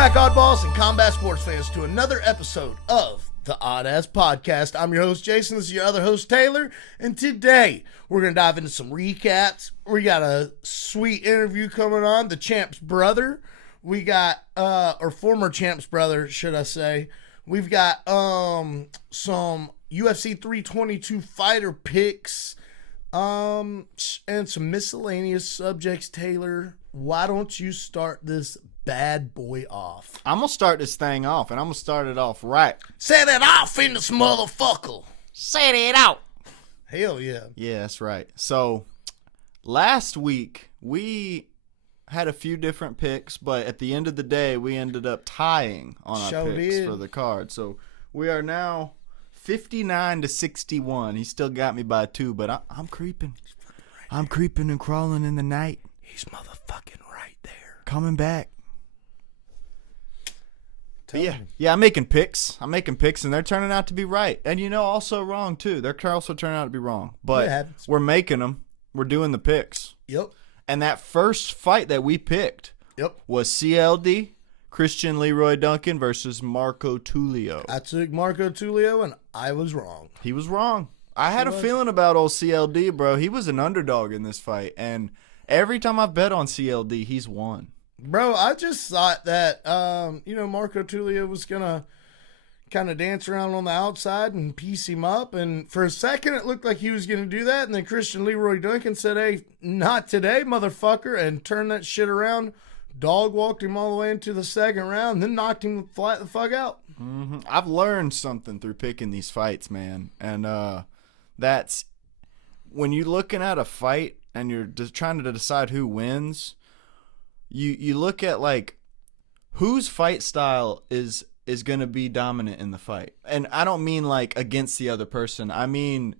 back, oddballs and combat sports fans, to another episode of the Oddass Podcast. I'm your host, Jason. This is your other host, Taylor. And today, we're going to dive into some recaps. We got a sweet interview coming on. The champ's brother. We got, or former champ's brother, should I say. We've got some UFC 322 fighter picks and some miscellaneous subjects. Taylor, why don't you start this bad boy off? I'm going to start this thing off, and I'm going to start it off right. Set it off in this motherfucker. Set it out. Hell yeah. Yeah, that's right. So, last week, we had a few different picks, but at the end of the day, we ended up tying on our picks for the card. So, we are now 59-61. He still got me by 2, but I'm creeping. I'm creeping and crawling in the night. He's motherfucking right there. Coming back. Yeah, I'm making picks. And they're turning out to be right. And, also wrong, too. They're also turning out to be wrong. But we're making them. We're doing the picks. Yep. And that first fight that we picked was CLD, Christian Leroy Duncan versus Marco Tulio. I took Marco Tulio, and I was wrong. He was wrong. I had a feeling about old CLD, bro. He was an underdog in this fight. And every time I've bet on CLD, he's won. Bro, I just thought that, Marco Tulio was going to kind of dance around on the outside and piece him up. And for a second, it looked like he was going to do that. And then Christian Leroy Duncan said, "Hey, not today, motherfucker," and turned that shit around. Dog walked him all the way into the second round and then knocked him flat the fuck out. Mm-hmm. I've learned something through picking these fights, man. And that's when you're looking at a fight and you're just trying to decide who wins. You look at, like, whose fight style is going to be dominant in the fight. And I don't mean, like, against the other person. I mean,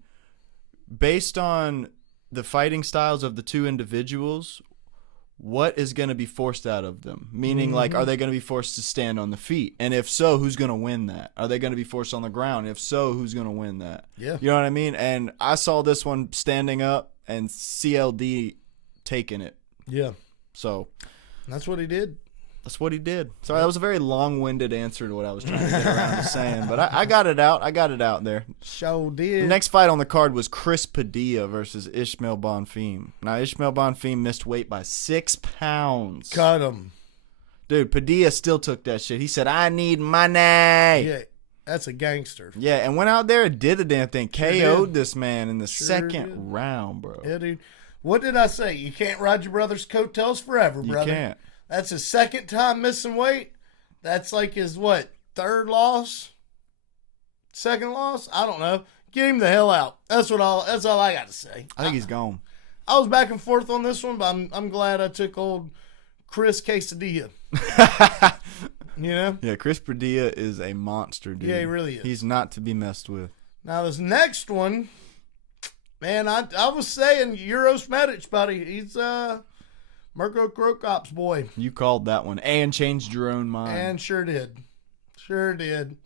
based on the fighting styles of the two individuals, what is going to be forced out of them? Meaning, like, are they going to be forced to stand on the feet? And if so, who's going to win that? Are they going to be forced on the ground? If so, who's going to win that? Yeah. You know what I mean? And I saw this one standing up and CLD taking it. Yeah. So that's what he did. Sorry, that was a very long-winded answer to what I was trying to get around to saying, but I got it out. I got it out there. Sure did. The next fight on the card was Chris Padilla versus Ishmael Bonfim. Now, Ishmael Bonfim missed weight by 6 pounds. Cut him. Dude, Padilla still took that shit. He said, "I need money." Yeah, that's a gangster. Yeah, and went out there and did the damn thing. KO'd this man in the second round, bro. Yeah, dude. What did I say? You can't ride your brother's coattails forever, brother. You can't. That's his second time missing weight. That's like his, third loss? Second loss? I don't know. Get him the hell out. That's all I got to say. I think he's gone. I was back and forth on this one, but I'm glad I took old Chris Quesadilla. Yeah, Chris Padilla is a monster, dude. Yeah, he really is. He's not to be messed with. Now, this next one, man, I was saying Euros Medic, buddy. He's Mirko Krokop's boy. You called that one and changed your own mind. And sure did. Did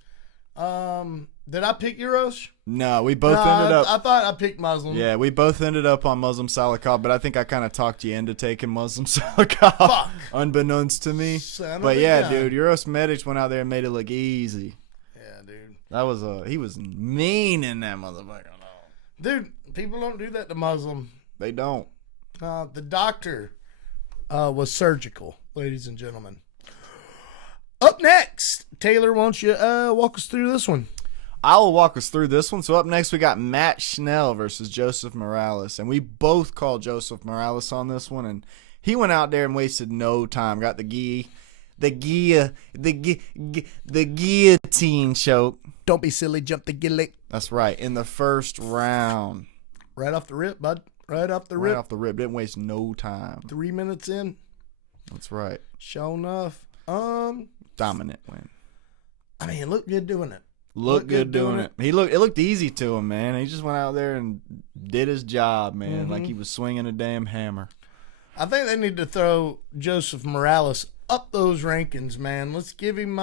I pick Euros? No, we both ended up. I thought I picked Muslim. Yeah, we both ended up on Muslim Salikov, but I think I kind of talked you into taking Muslim Salikov. Fuck. Unbeknownst to me. But yeah, dude, Euros Medic went out there and made it look easy. Yeah, dude. That was he was mean in that motherfucker. Dude, people don't do that to Muslim. They don't. The doctor was surgical, ladies and gentlemen. Up next, Taylor, won't you walk us through this one? I will walk us through this one. So up next, we got Matt Schnell versus Joseph Morales. And we both called Joseph Morales on this one. And he went out there and wasted no time. Got the guillotine choke. Don't be silly, jump the gillet. That's right. In the first round. Right off the rip, bud. Right off the rip. Didn't waste no time. 3 minutes in. That's right. Sure enough. Dominant win. I mean, looked good doing it. Looked good doing it. It looked easy to him, man. He just went out there and did his job, man. Like he was swinging a damn hammer. I think they need to throw Joseph Morales up those rankings, man. Let's give him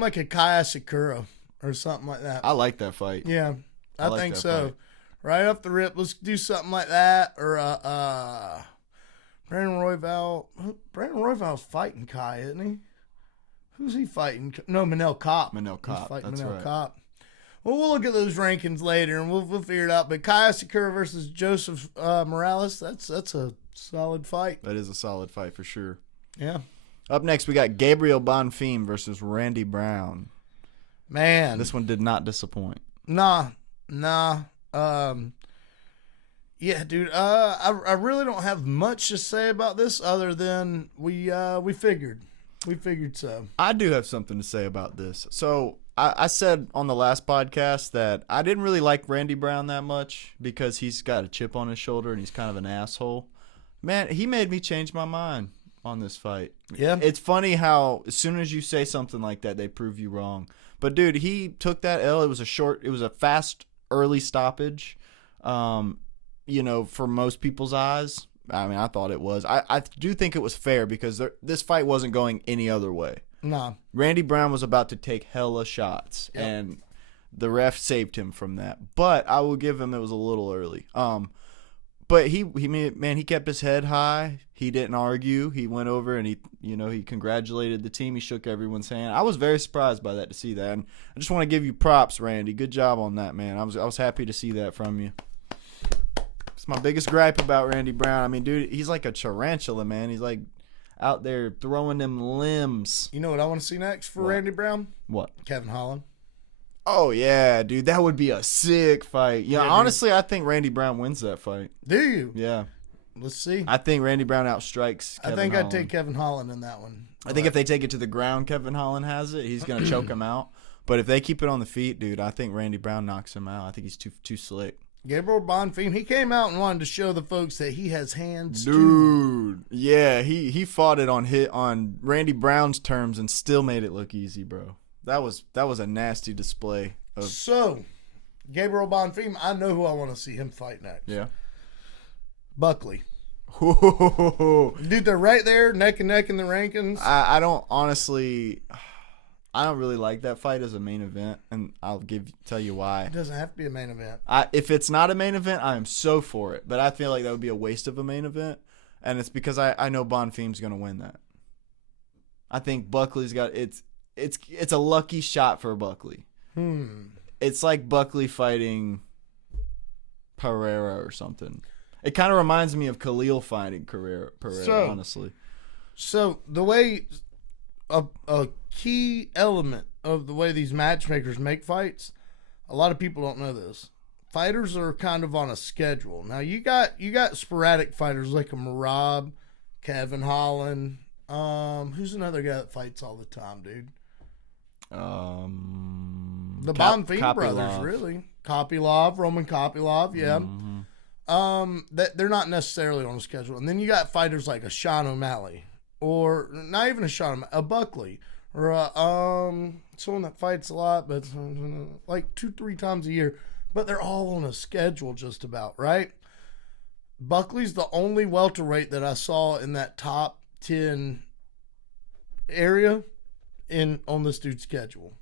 like a Kaya Sakura or something like that. I like that fight. Yeah, I think so. Fight. Right off the rip, let's do something like that, or Brandon Royval's fighting Kai, isn't he? Who's he fighting? No, Manel Kopp. Manel Kopp. He's fighting That's Manel right. Kopp. Well, we'll look at those rankings later, and we'll figure it out. But Kai Sakura versus Joseph Morales, that's a solid fight. That is a solid fight for sure. Yeah. Up next, we got Gabriel Bonfim versus Randy Brown. Man. This one did not disappoint. Nah. Yeah, dude. I really don't have much to say about this other than we figured. We figured so. I do have something to say about this. So I said on the last podcast that I didn't really like Randy Brown that much because he's got a chip on his shoulder and he's kind of an asshole. Man, he made me change my mind on this fight. Yeah. It's funny how as soon as you say something like that, they prove you wrong. But dude, he took that L. It was a fast early stoppage. For most people's eyes. I mean, I thought it was. I do think it was fair because this fight wasn't going any other way. No. Randy Brown was about to take hella shots, Yep. and the ref saved him from that. But I will give him it was a little early. But he kept his head high. He didn't argue. He went over and he congratulated the team. He shook everyone's hand. I was very surprised by that to see that. And I just want to give you props, Randy. Good job on that, man. I was happy to see that from you. It's my biggest gripe about Randy Brown. I mean, dude, he's like a tarantula, man. He's like out there throwing them limbs. You know what I want to see next for What? Randy Brown? What? Kevin Holland. Oh, yeah, dude. That would be a sick fight. Yeah, Yeah, dude. honestly, I think Randy Brown wins that fight. Do you? Yeah. Let's see. I think Randy Brown outstrikes Kevin I think Holland. I'd take Kevin Holland in that one. I think if they take it to the ground, Kevin Holland has it. He's going to choke him out. But if they keep it on the feet, dude, I think Randy Brown knocks him out. I think he's too slick. Gabriel Bonfim, he came out and wanted to show the folks that he has hands too. Dude, yeah, he fought it on Randy Brown's terms and still made it look easy, bro. That was a nasty display of So, Gabriel Bonfim, I know who I want to see him fight next. yeah. Buckley. I Dude, they're right there, neck and neck in the rankings. I don't honestly, I don't really like that fight as a main event, and I'll tell you why. It doesn't have to be a main event. If it's not a main event, I am so for it. But I feel like that would be a waste of a main event, and it's because I know Bonfim's going to win that. I think Buckley's got it's a lucky shot for Buckley. It's like Buckley fighting Pereira or something. It kind of reminds me of Khalil fighting Pereira, honestly. So, the way a key element of the way these matchmakers make fights, a lot of people don't know this. Fighters are kind of on a schedule. Now, you got sporadic fighters like a Marab, Kevin Holland. Who's another guy that fights all the time, dude? The Bonfim brothers, really. Kopylov, Roman Kopylov, yeah. That they're not necessarily on a schedule. And then you got fighters like a Sean O'Malley, or not even a Sean O'Malley, a Buckley, or someone that fights a lot, but like 2-3 times a year. But they're all on a schedule just about, right? Buckley's the only welterweight that I saw in that top 10 area on this dude's schedule.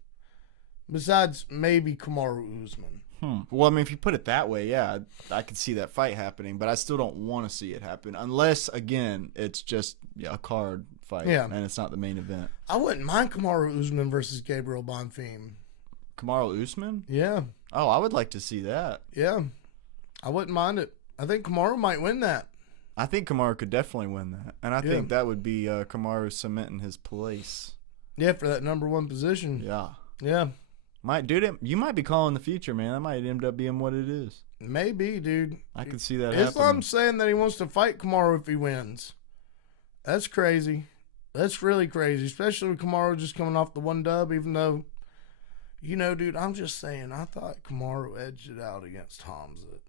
Besides maybe Kamaru Usman. Well, I mean, if you put it that way, yeah, I could see that fight happening, but I still don't want to see it happen unless, again, it's just a card fight and it's not the main event. I wouldn't mind Kamaru Usman versus Gabriel Bonfim. Kamaru Usman? Yeah. Oh, I would like to see that. Yeah. I wouldn't mind it. I think Kamaru might win that. I think Kamaru could definitely win that. And I think that would be Kamaru cementing his place. Yeah, for that number one position. Yeah. Yeah. You might be calling the future, man. That might end up being what it is. Maybe, dude. I could see that happening. Islam's saying that he wants to fight Kamaru if he wins. That's crazy. That's really crazy, especially with Kamaru just coming off the one dub, even though, dude, I'm just saying, I thought Kamaru edged it out against Hamzat.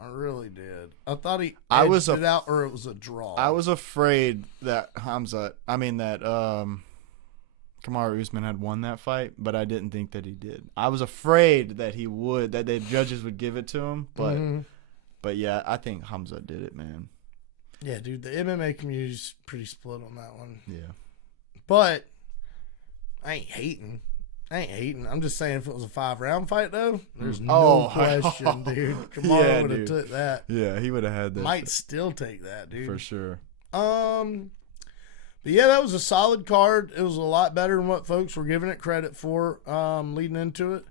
I really did. I thought he edged it out, or it was a draw. I was afraid that Kamaru Usman had won that fight, but I didn't think that he did. I was afraid that that the judges would give it to him, but yeah, I think Hamzat did it, man. Yeah, dude, the MMA community's pretty split on that one. Yeah. But I ain't hating. I'm just saying if it was a 5-round fight, though, there's no question, dude. Kamaru would have took that. Yeah, he would have had that. Might still take that, dude. For sure. But yeah, that was a solid card. It was a lot better than what folks were giving it credit for leading into it.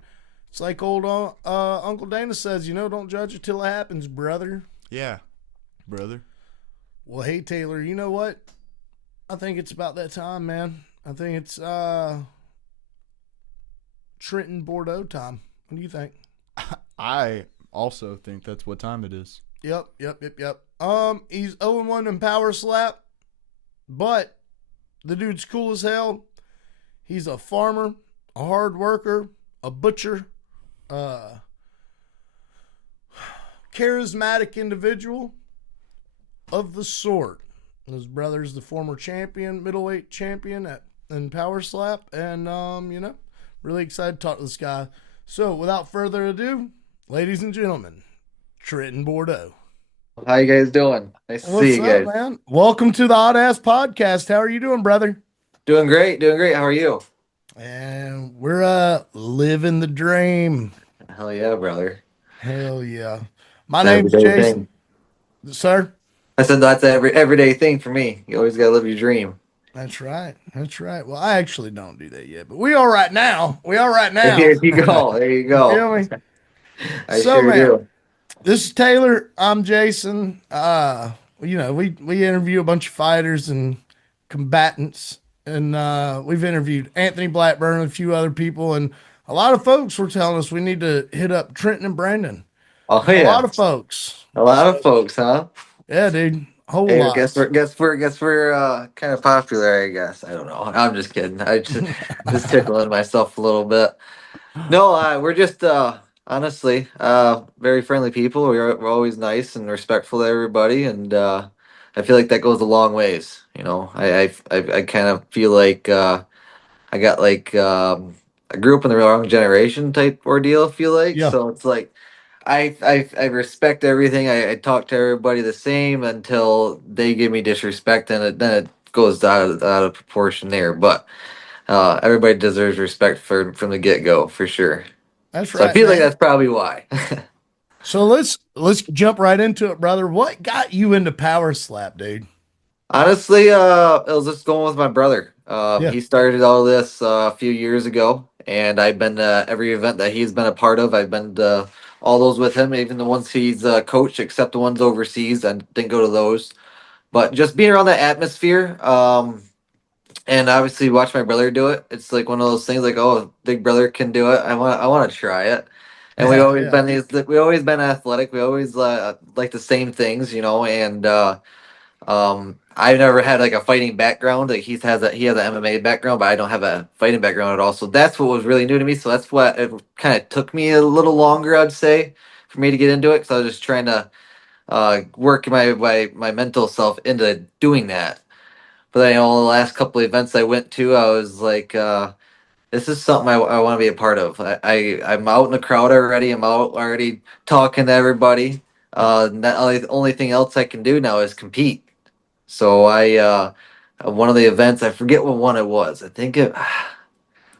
It's like old Uncle Dana says, don't judge it till it happens, brother. Yeah, brother. Well, hey, Taylor, you know what? I think it's about that time, man. I think it's Trenten Bordeaux time. What do you think? I also think that's what time it is. Yep. He's 0-1 in Powerslap, but the dude's cool as hell. He's a farmer, a hard worker, a butcher, charismatic individual of the sort. His brother's the former champion, middleweight champion in Powerslap, and really excited to talk to this guy. So, without further ado, ladies and gentlemen, Trenten Bordeaux. How you guys doing? Nice to see you guys. Man? Welcome to the Oddass podcast. How are you doing, brother? Doing great. How are you? And we're living the dream. Hell yeah, brother. Hell yeah. My It's an name's everyday Jason. thing. Sir? I said that's an everyday thing for me. You always gotta live your dream. That's right. Well, I actually don't do that yet, but we are right now. There you go. There you You go. feel me? I So, sure man, do. this is Taylor. I'm Jason. We interview a bunch of fighters and combatants, and we've interviewed Anthony Blackburn and a few other people, and a lot of folks were telling us we need to hit up Trenten and Brandon. Oh A yeah. lot of folks. A lot of folks, huh? Yeah, dude. Whole Hey, lot. guess we're kind of popular, I guess. I don't know. I'm just kidding. I just tickling myself a little bit. No, we're just honestly very friendly people. We're always nice and respectful to everybody, and I feel like that goes a long ways. I kind of feel like I got like I grew up in the wrong generation type ordeal. I feel like Yeah, so it's like I respect everything. I talk to everybody the same until they give me disrespect, and then it goes out of proportion there. But everybody deserves respect from the get go for sure. that's So I right, feel like man. that's probably why. So let's jump right into it, brother. What got you into Power Slap, dude? Honestly, it was just going with my brother. Yeah, He started all this a few years ago, and I've been to every event that he's been a part of. I've been to all those with him, even the ones he's coached, except the ones overseas. I didn't go to those, but just being around that atmosphere, and obviously watch my brother do it. It's like one of those things, like, oh, big brother can do it. I want to try it. And yeah. we always been athletic. We always like the same things, and. I've never had like a fighting background. Like he has an MMA background, but I don't have a fighting background at all. So that's what was really new to me. So that's what it kind of took me a little longer, I'd say, for me to get into it. Because I was just trying to work my mental self into doing that. But then, the last couple of events I went to, I was like, this is something I want to be a part of. I'm out in the crowd already. I'm out already talking to everybody. The only thing else I can do now is compete. So one of the events, I forget what one it was. I think it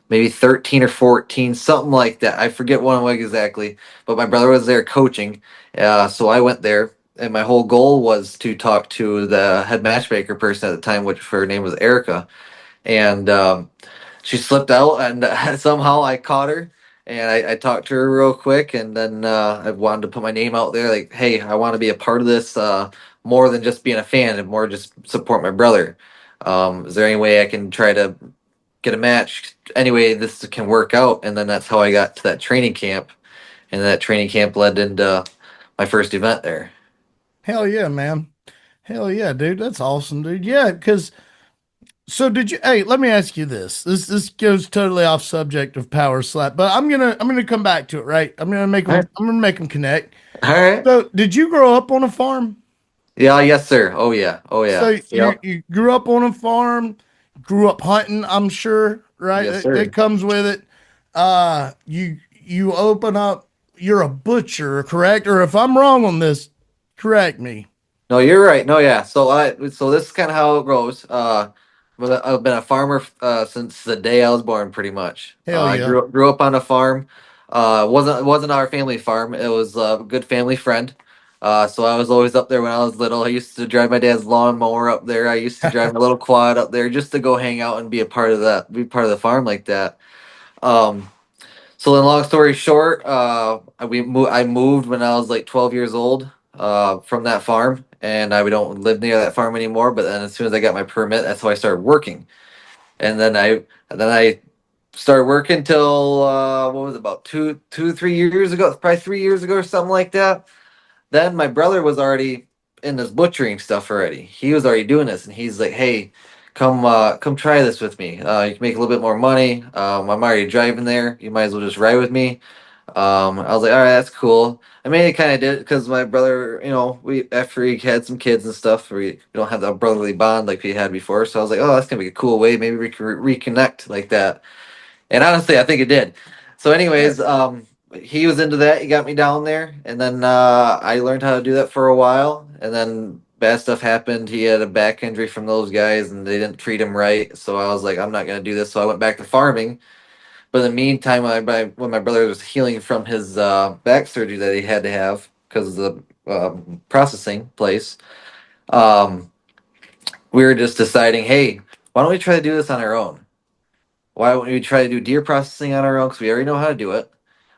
maybe 13 or 14, something like that. I forget one exactly, but my brother was there coaching. So I went there, and my whole goal was to talk to the head matchmaker person at the time, which her name was Erica. And she slipped out, and somehow I caught her. And I talked to her real quick, and then I wanted to put my name out there, like, hey, I want to be a part of this more than just being a fan, and more just support my brother. Is there any way I can try to get a match? Anyway, this can work out, and then that's how I got to that training camp, and that training camp led into my first event there. Hell yeah, man. Hell yeah, dude. That's awesome, dude. Yeah, because so did you? Hey, let me ask you this. This goes totally off subject of Power Slap, but I'm gonna come back to it. Right? All right. I'm gonna make them connect. All right. So did you grow up on a farm? Yeah. Yes, sir. Oh yeah. Oh yeah. So you Yep. you grew up on a farm, grew up hunting. I'm sure, right? Yes, That sir. comes with it. You open up. You're a butcher, correct? Or if I'm wrong on this, correct me. No, you're right. No, yeah. So this is kind of how it goes. I've been a farmer since the day I was born, pretty much. Hell I yeah. grew up on a farm. Wasn't our family farm. It was a good family friend. So I was always up there when I was little. I used to drive my dad's lawnmower up there. I used to drive my little quad up there just to go hang out and be a part of that, be part of the farm like that. Um, so then, long story short, I moved when I was like 12 years old from that farm, and I don't live near that farm anymore. But then, as soon as I got my permit, that's how I started working. And then I started working till what was it, about 3 years ago, probably 3 years ago or something like that. Then my brother was already in this butchering stuff already. He was already doing this, and he's like, "Hey, come try this with me. You can make a little bit more money. I'm already driving there. You might as well just ride with me." I was like, "All right, that's cool." I mean, it kind of did because my brother, we after he had some kids and stuff, we don't have that brotherly bond like we had before. So I was like, "Oh, that's gonna be a cool way. Maybe we can reconnect like that." And honestly, I think it did. So, Yeah. anyways, he was into that. He got me down there, and then I learned how to do that for a while. And then bad stuff happened. He had a back injury from those guys, and they didn't treat him right. So I was like, I'm not gonna do this. So I went back to farming. But in the meantime, when my brother was healing from his back surgery that he had to have because of the processing place, um, we were just deciding, hey, why don't we try to do this on our own? Why don't we try to do deer processing on our own? Because we already know how to do it.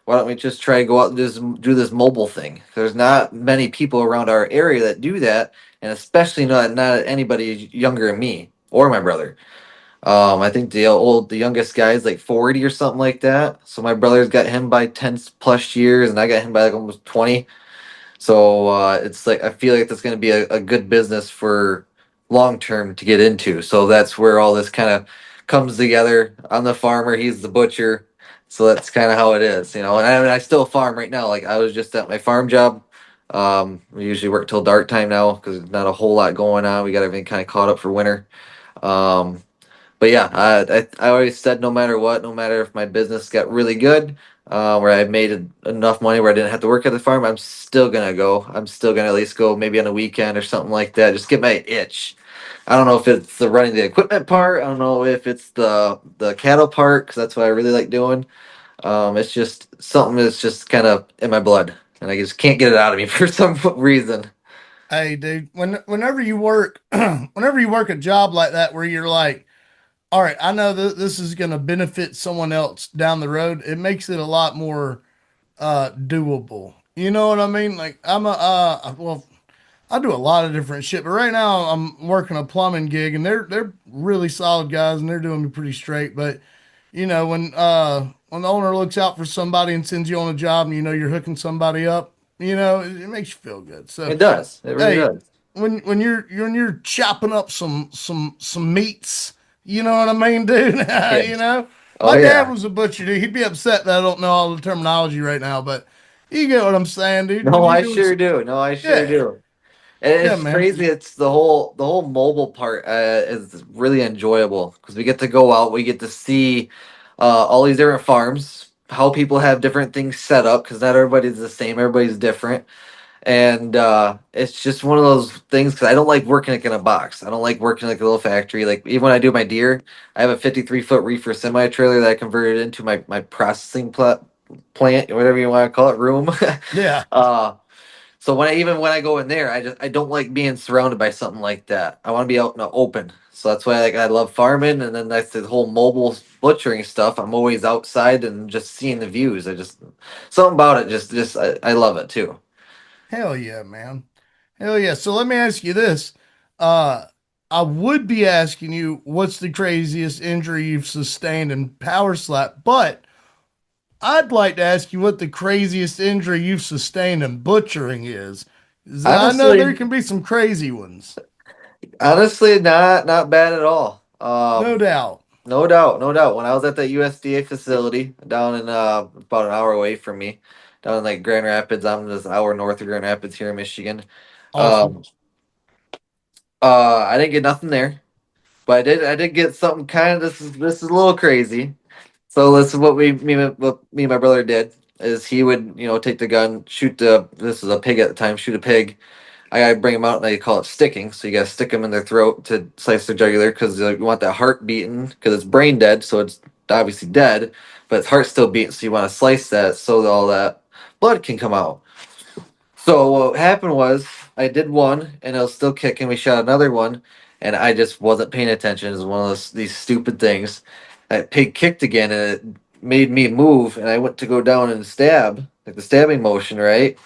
Why don't we just try to go out and just do this mobile thing? There's not many people around our area that do that, and especially not anybody younger than me or my brother. I think the youngest guy is like 40 or something like that. So my brother's got him by 10 plus years, and I got him by like almost 20. So it's like I feel like that's going to be a good business for long term to get into. So that's where all this kind of comes together. I'm the farmer, he's the butcher. So that's kind of how it is, And I still farm right now. Like I was just at my farm job. We usually work till dark time now because there's not a whole lot going on. We got everything kind of caught up for winter. Um, but yeah, I always said no matter what, no matter if my business got really good, where I made enough money where I didn't have to work at the farm, I'm still gonna go. I'm still gonna at least go maybe on a weekend or something like that. Just get my itch. I don't know if it's the running the equipment part. I don't know if it's the cattle part because that's what I really like doing. It's just something that's just kind of in my blood, and I just can't get it out of me for some reason. Hey, dude, whenever you work, whenever you work a job like that where you're like, all right, I know that this is going to benefit someone else down the road, it makes it a lot more doable. You know what I mean? Like well, I do a lot of different shit, but right now I'm working a plumbing gig, and they're really solid guys, and they're doing me pretty straight. But when the owner looks out for somebody and sends you on a job, and you're hooking somebody up, it makes you feel good. So It does. It really hey, does. when you're chopping up some meats, you know what I mean, dude. Yeah. Oh My dad yeah. was a butcher, dude. He'd be upset that I don't know all the terminology right now, but you get what I'm saying, dude. When No, you're I doing sure some, do. No, I sure yeah, do. And yeah, it's man. crazy. It's the whole mobile part is really enjoyable because we get to go out, we get to see all these different farms, how people have different things set up because not everybody's the same, everybody's different, and it's just one of those things because I don't like working like in a box. I don't like working like a little factory. Like even when I do my deer, I have a 53-foot reefer semi trailer that I converted into my processing plant, whatever you want to call it, room. Yeah. uh, so when I go in there, I don't like being surrounded by something like that. I want to be out in the open. So that's why I love farming, and then that's the whole mobile butchering stuff. I'm always outside and just seeing the views. I just something about it. Just I love it too. Hell yeah, man. Hell yeah. So let me ask you this. Uh, I would be asking you what's the craziest injury you've sustained in power slap, but I'd like to ask you what the craziest injury you've sustained in butchering is. 'Cause I know there Honestly, can be some crazy ones. honestly, not bad at all. No doubt. No doubt, no doubt. When I was at that USDA facility down in about an hour away from me, down in like Grand Rapids, I'm just an hour north of Grand Rapids here in Michigan. Awesome. Um, I didn't get nothing there, but I did get something kind of this is a little crazy. So this is what me and my brother did is he would take the gun, shoot this was a pig at the time, shoot a pig. I gotta bring him out, and they call it sticking. So you gotta stick them in their throat to slice their jugular because you want that heart beating because it's brain dead, so it's obviously dead, but its heart's still beating. So you want to slice that so that all that blood can come out. So what happened was I did one and I was still kicking. We shot another one and I just wasn't paying attention. It was one of these stupid things. That pig kicked again and it made me move and I went to go down and stab, like the stabbing motion, right?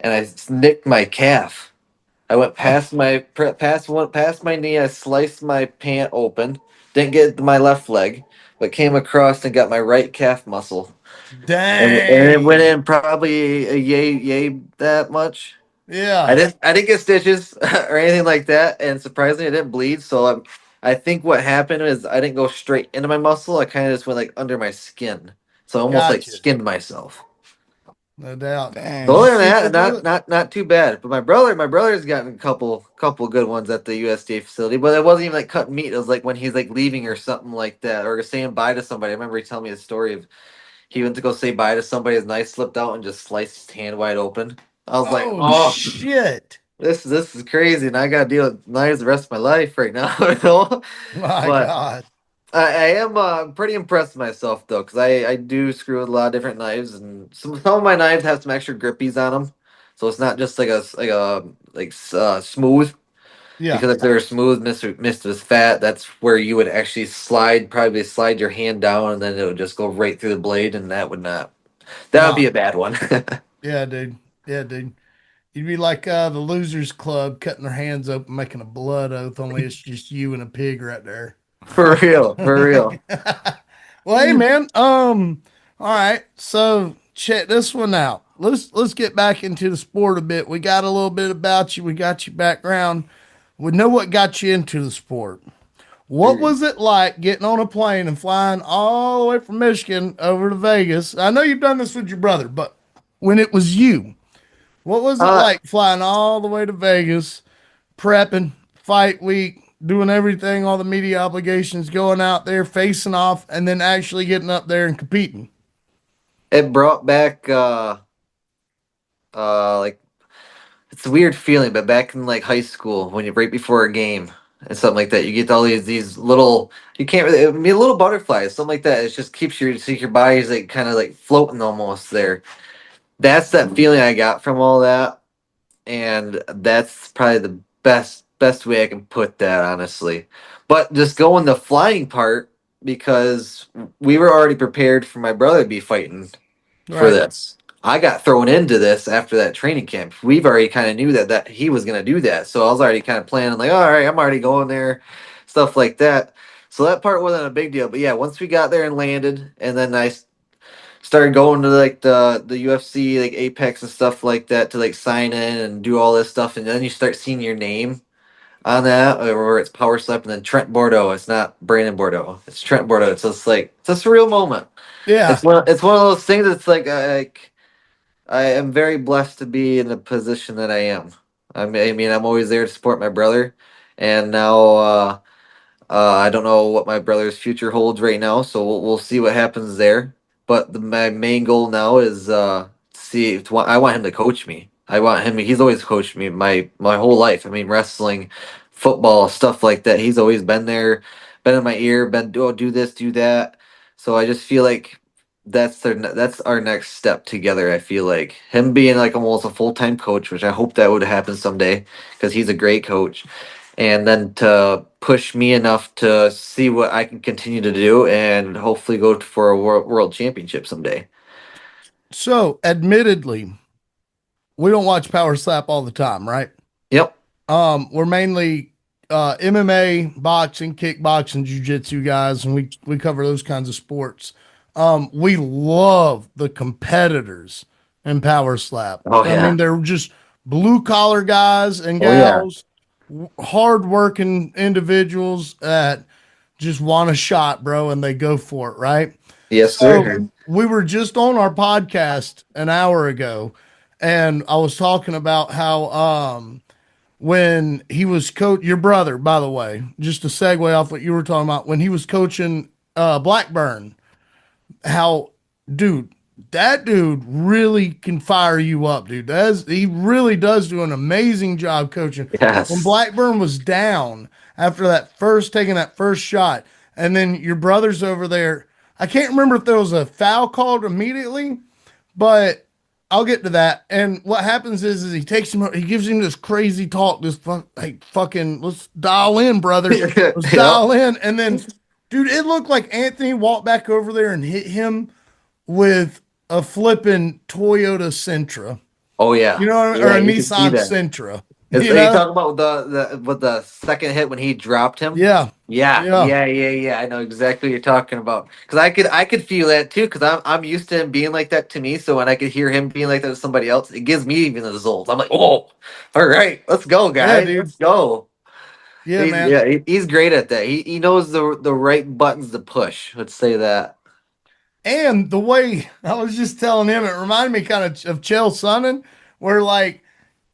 And I nicked my calf. I went Oh, past my knee. I sliced my pant open. Didn't get my left leg, but came across and got my right calf muscle. And it went dang. in probably a yay that much. Yeah. I didn't get stitches or anything like that, and surprisingly, I didn't bleed. So I think what happened is I didn't go straight into my muscle. I kind of just went like under my skin, so I almost like Gotcha. skinned myself. No doubt. So You Dang. other than think that, they'll do it? not too bad. But my brother's gotten a couple good ones at the USDA facility. But it wasn't even like cutting meat. It was like when he's like leaving or something like that, or saying bye to somebody. I remember he telling me a story of he went to go say bye to somebody. His knife slipped out and just sliced his hand wide open. I was like, Oh, oh, shit. this is crazy, and I got to deal with knives the rest of my life right now. You know? My But God. I am pretty impressed with myself though, because I do screw with a lot of different knives, and some of my knives have some extra grippies on them, so it's not just like smooth. Yeah. Because if they're smooth, mixed with fat, that's where you would actually probably slide your hand down, and then it would just go right through the blade, and that would No. be a bad one. Yeah, dude. Yeah, dude. You'd be like the losers club cutting their hands open, making a blood oath, only it's just you and a pig right there. For real, for real. Well, hey man. All right. So check this one out. Let's get back into the sport a bit. We got a little bit about you. We got your background. We know what got you into the sport. What Mm. was it like getting on a plane and flying all the way from Michigan over to Vegas? I know you've done this with your brother, but when it was you, what was it Uh, like flying all the way to Vegas, prepping, fight week, doing everything, all the media obligations, going out there, facing off, and then actually getting up there and competing? it brought back like it's a weird feeling, but back in like high school when you're right before a game and something like that, you get all these little you can't really I mean, little butterflies, something like that. It just keeps your body's like kind of like floating almost there. That's that feeling I got from all that, and that's probably the best way I can put that, honestly. But just going the flying part because we were already prepared for my brother to be fighting for Right. this. I got thrown into this after that training camp. We've already kind of knew that he was going to do that, so I was already kind of planning like, all right, I'm already going there, stuff like that. So that part wasn't a big deal. But yeah, once we got there and landed, and then I started going to like the UFC like Apex and stuff like that to like sign in and do all this stuff, and then you start seeing your name on that, or it's Powerslap, and then Trent Bordeaux. It's not Brandon Bordeaux. It's Trent Bordeaux. It's just like it's a surreal moment. Yeah. It's one of those things that's like I am very blessed to be in the position that I am. I mean I'm always there to support my brother, and now I don't know what my brother's future holds right now, so we'll see what happens there. But my main goal now is I want him to coach me. I want him. He's always coached me my whole life. I mean, wrestling, football, stuff like that. He's always been there, been in my ear, been do this, do that. So I just feel like that's our next step together. I feel like him being like almost a full time coach, which I hope that would happen someday because he's a great coach, and then to push me enough to see what I can continue to do and hopefully go for a world championship someday. So, admittedly, we don't watch Power Slap all the time, right? Yep. We're mainly MMA, boxing, kickboxing, jiu-jitsu guys, and we cover those kinds of sports. We love the competitors in Power Slap. Oh I mean, yeah. they're just blue collar guys and Oh yeah. gals, hard working individuals that just want a shot, bro, and they go for it, right? Yes, So sir. we were just on our podcast an hour ago, and I was talking about how when he was coach your brother, by the way, just to segue off what you were talking about, when he was coaching Blackburn, how dude, that dude really can fire you up, dude. He really does do an amazing job coaching. When Yes. Blackburn was down after that first taking that first shot, and then your brother's over there. I can't remember if there was a foul called immediately, but I'll get to that. And what happens is he takes him, he gives him this crazy talk, this hey, fucking, let's dial in, brother. Let's Yep. dial in. And then, dude, it looked like Anthony walked back over there and hit him with a flipping Toyota Sentra, Oh yeah, you know, or yeah, a you can see Nissan that. Sentra, Is you are you know? talking about the with the second hit when he dropped him? Yeah. Yeah, Yeah. yeah, yeah, yeah. I know exactly what you're talking about. Because I could feel that too. Because I'm used to him being like that to me. So when I could hear him being like that to somebody else, it gives me even the zolls. I'm like, oh, all right, let's go, Yeah, guys, dude. let's go. Yeah, man. He's great at that. He knows the right buttons to push. Let's say that. And the way I was just telling him, it reminded me kind of Chael Sonnen, where like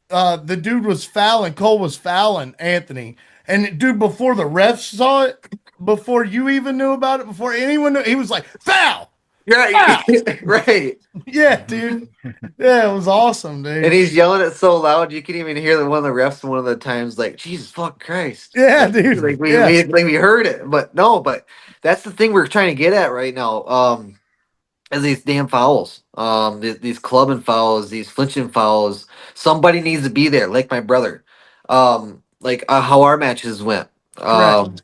the dude was fouling, Cole was fouling Anthony. And dude, before the refs saw it, before you even knew about it, before anyone knew, he was like, foul, Right, foul. right. Yeah, dude. Yeah, it was awesome, And dude. he's yelling it so loud you can even hear one of the refs one of the times like Jesus fuck Christ. Yeah, Like, dude. like we, Yeah. we like we heard it. But no, but that's the thing we're trying to get at right now. Is these damn fouls. These clubbing fouls, these flinching fouls. Somebody needs to be there, like my brother. Like how our matches went. Correct.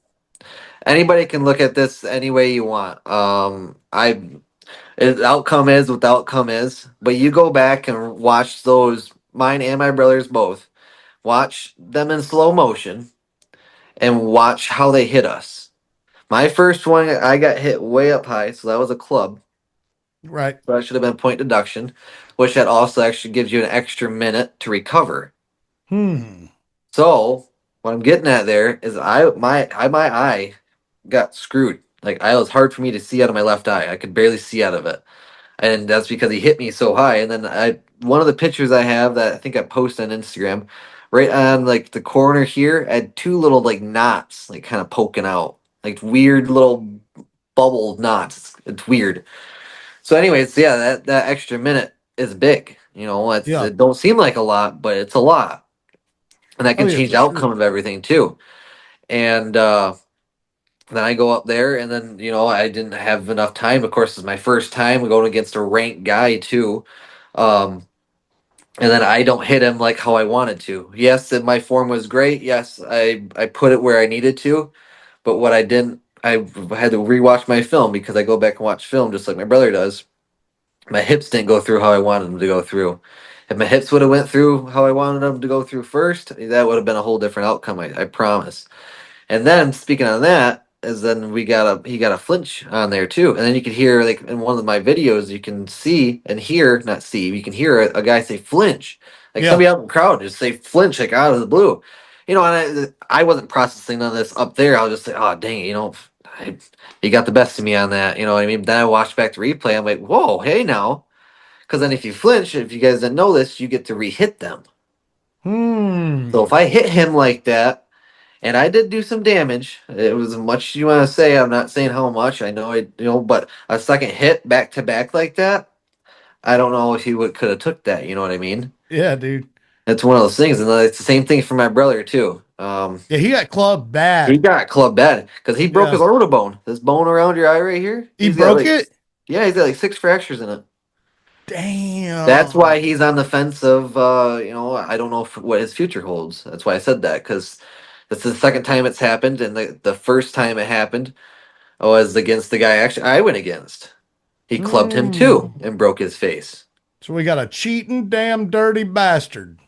Anybody can look at this any way you want. The outcome is what the outcome is. But you go back and watch those, mine and my brothers both. Watch them in slow motion and watch how they hit us. My first one, I got hit way up high, so that was a club. Right. So that should have been point deduction, which that also actually gives you an extra minute to recover. Hmm. So what I'm getting at there is my eye got screwed. Like it was hard for me to see out of my left eye. I could barely see out of it, and that's because he hit me so high. And then one of the pictures I have that I think I posted on Instagram, right on like the corner here, I had two little like knots, like kind of poking out, like weird little bubble knots. It's weird. So, anyways, yeah, that extra minute is big. Yeah. It don't seem like a lot, but it's a lot, and that Oh can yeah, change for the sure. outcome of everything too. And then I go up there, and then I didn't have enough time. Of course, it's my first time going against a ranked guy too. Um, and then I don't hit him like how I wanted to. Yes, and my form was great. Yes, I put it where I needed to, but what I didn't, I had to rewatch my film because I go back and watch film just like my brother does. My hips didn't go through how I wanted them to go through. If my hips would have went through how I wanted them to go through first, that would have been a whole different outcome. I promise. And then speaking on that, is then he got a flinch on there too, and then you can hear like in one of my videos, you can see and hear, not see, you can hear a guy say flinch, like Yeah. somebody out in the crowd just say flinch like out of the blue, And I wasn't processing none of this up there. I was just like, oh dang it, I, you got the best of me on that. You know what I mean? Then I watched back the replay. I'm like, whoa, hey now, because then if you flinch, if you guys didn't know this, you get to re-hit them. So Hmm. if I hit him like that. And I did do some damage. It was as much as you want to say. I'm not saying how much. I know but a second hit back to back like that, I don't know if he would could have took that. You know what I mean? Yeah, dude. It's one of those things, and it's the same thing for my brother too. Yeah, he got clubbed He bad. got club bad because he broke his Yeah. orbital bone. This bone around your eye right here. He broke it? Yeah, he's got like 6 fractures in it. That's Damn. why he's on the fence of I don't know what his future holds. That's why I said that because this is the second time it's happened, and the first time it happened was against the guy actually I went against. He clubbed him too Hmm. and broke his face. So we got a cheating, damn dirty bastard.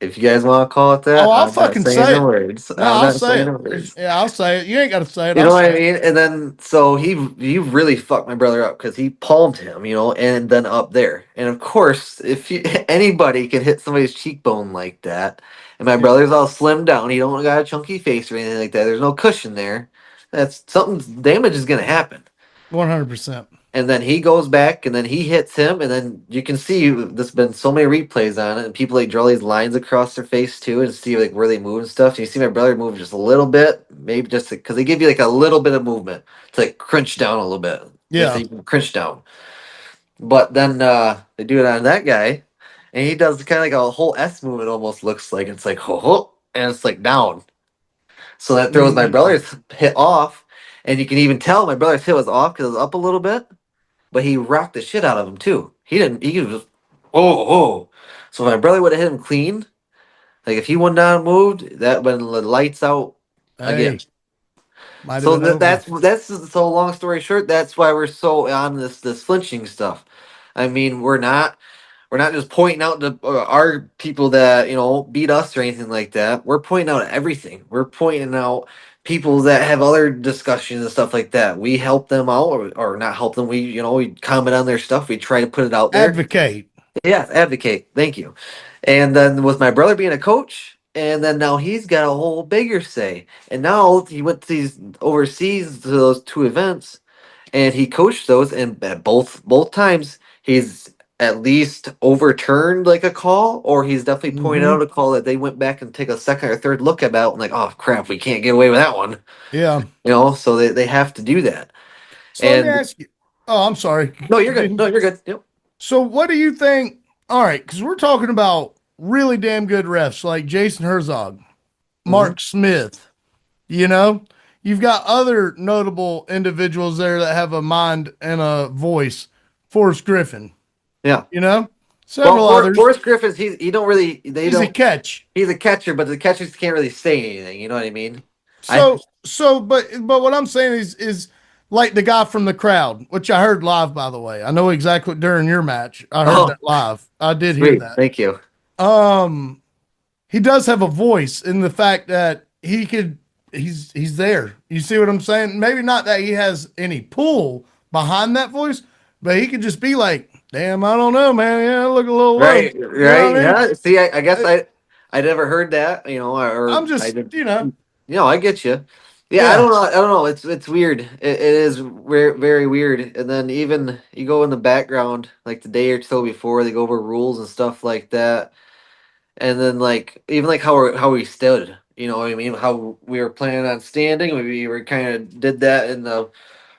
If you guys want to call it Oh, that, I'll I'm not fucking saying say the it. words. No, I'm I'll not say saying it. the words. Yeah, I'll say it. You ain't got to say it. You I'll know what I say it. mean? And then so he really fucked my brother up because he palmed him, and then up there. And of course, if anybody can hit somebody's cheekbone like that, and my Yeah, brother's all slimmed down, he don't got a chunky face or anything like that. There's no cushion there. That's something damage is gonna happen. 100%. And then he goes back and then he hits him and then you can see there's been so many replays on it and people like draw these lines across their face too and see like where they move and stuff. And you see my brother move just a little bit, maybe just because they give you like a little bit of movement to like crunch down a little bit. Just so Yeah. you can crunch down. But then they do it on that guy and he does kind of like a whole S move. It almost looks like it's like ho ho and it's like down. So that throws my Mm. brother's hit off. And you can even tell my brother's hit was off because it was up a little bit, but he rocked the shit out of him too. He didn't. He was. oh. So if my brother would have hit him clean, like if he went down and moved, that when the lights out again. Hey, might have So been over. that's so long story short. That's why we're so on this flinching stuff. I mean, we're not just pointing out the our people that beat us or anything like that. We're pointing out everything. We're pointing out people that have other discussions and stuff like that. We help them out or not help them. We comment on their stuff. We try to put it out there. Advocate. Yes, advocate. Thank you. And then with my brother being a coach, and then now he's got a whole bigger say. And now he went to these overseas to those two events, and he coached those, and at both times he's at least overturned like a call, or he's definitely pointed Mm-hmm. out a call that they went back and take a second or third look about, and like, oh crap, we can't get away with that one. Yeah. So they have to do that. So let me And ask you. Oh, I'm sorry. no, you're good. Continue. No, you're good. Yep. So what do you think? All right, because we're talking about really damn good refs like Jason Herzog, Hmm. Mark Smith. You know, you've got other notable individuals there that have a mind and a voice. Forrest Griffin. Yeah. You know, Well, several others. Forrest Griffin, he don't really they He's a don't catch. he's a catcher, but the catchers can't really say anything. You know what I mean? I But what I'm saying is like the guy from the crowd, which I heard live, by the way. I know exactly during your match. I heard oh that live. I did hear sweet, that. thank you. Um, he does have a voice in the fact that he's there. You see what I'm saying? Maybe not that he has any pull behind that voice, but he could just be like, "Damn, I don't know, man. Yeah, I look a little low." Right, You know right. what I mean? Yeah. See, I guess I- I never heard that. Or I'm I just, did. I get you. Yeah, I yeah, don't know. I don't know. It's weird. It is very weird. And then even you go in the background, like the day or so before, they go over rules and stuff like that. And then like even like how we stood. You know what I mean? How we were planning on standing. We were kind of did that in the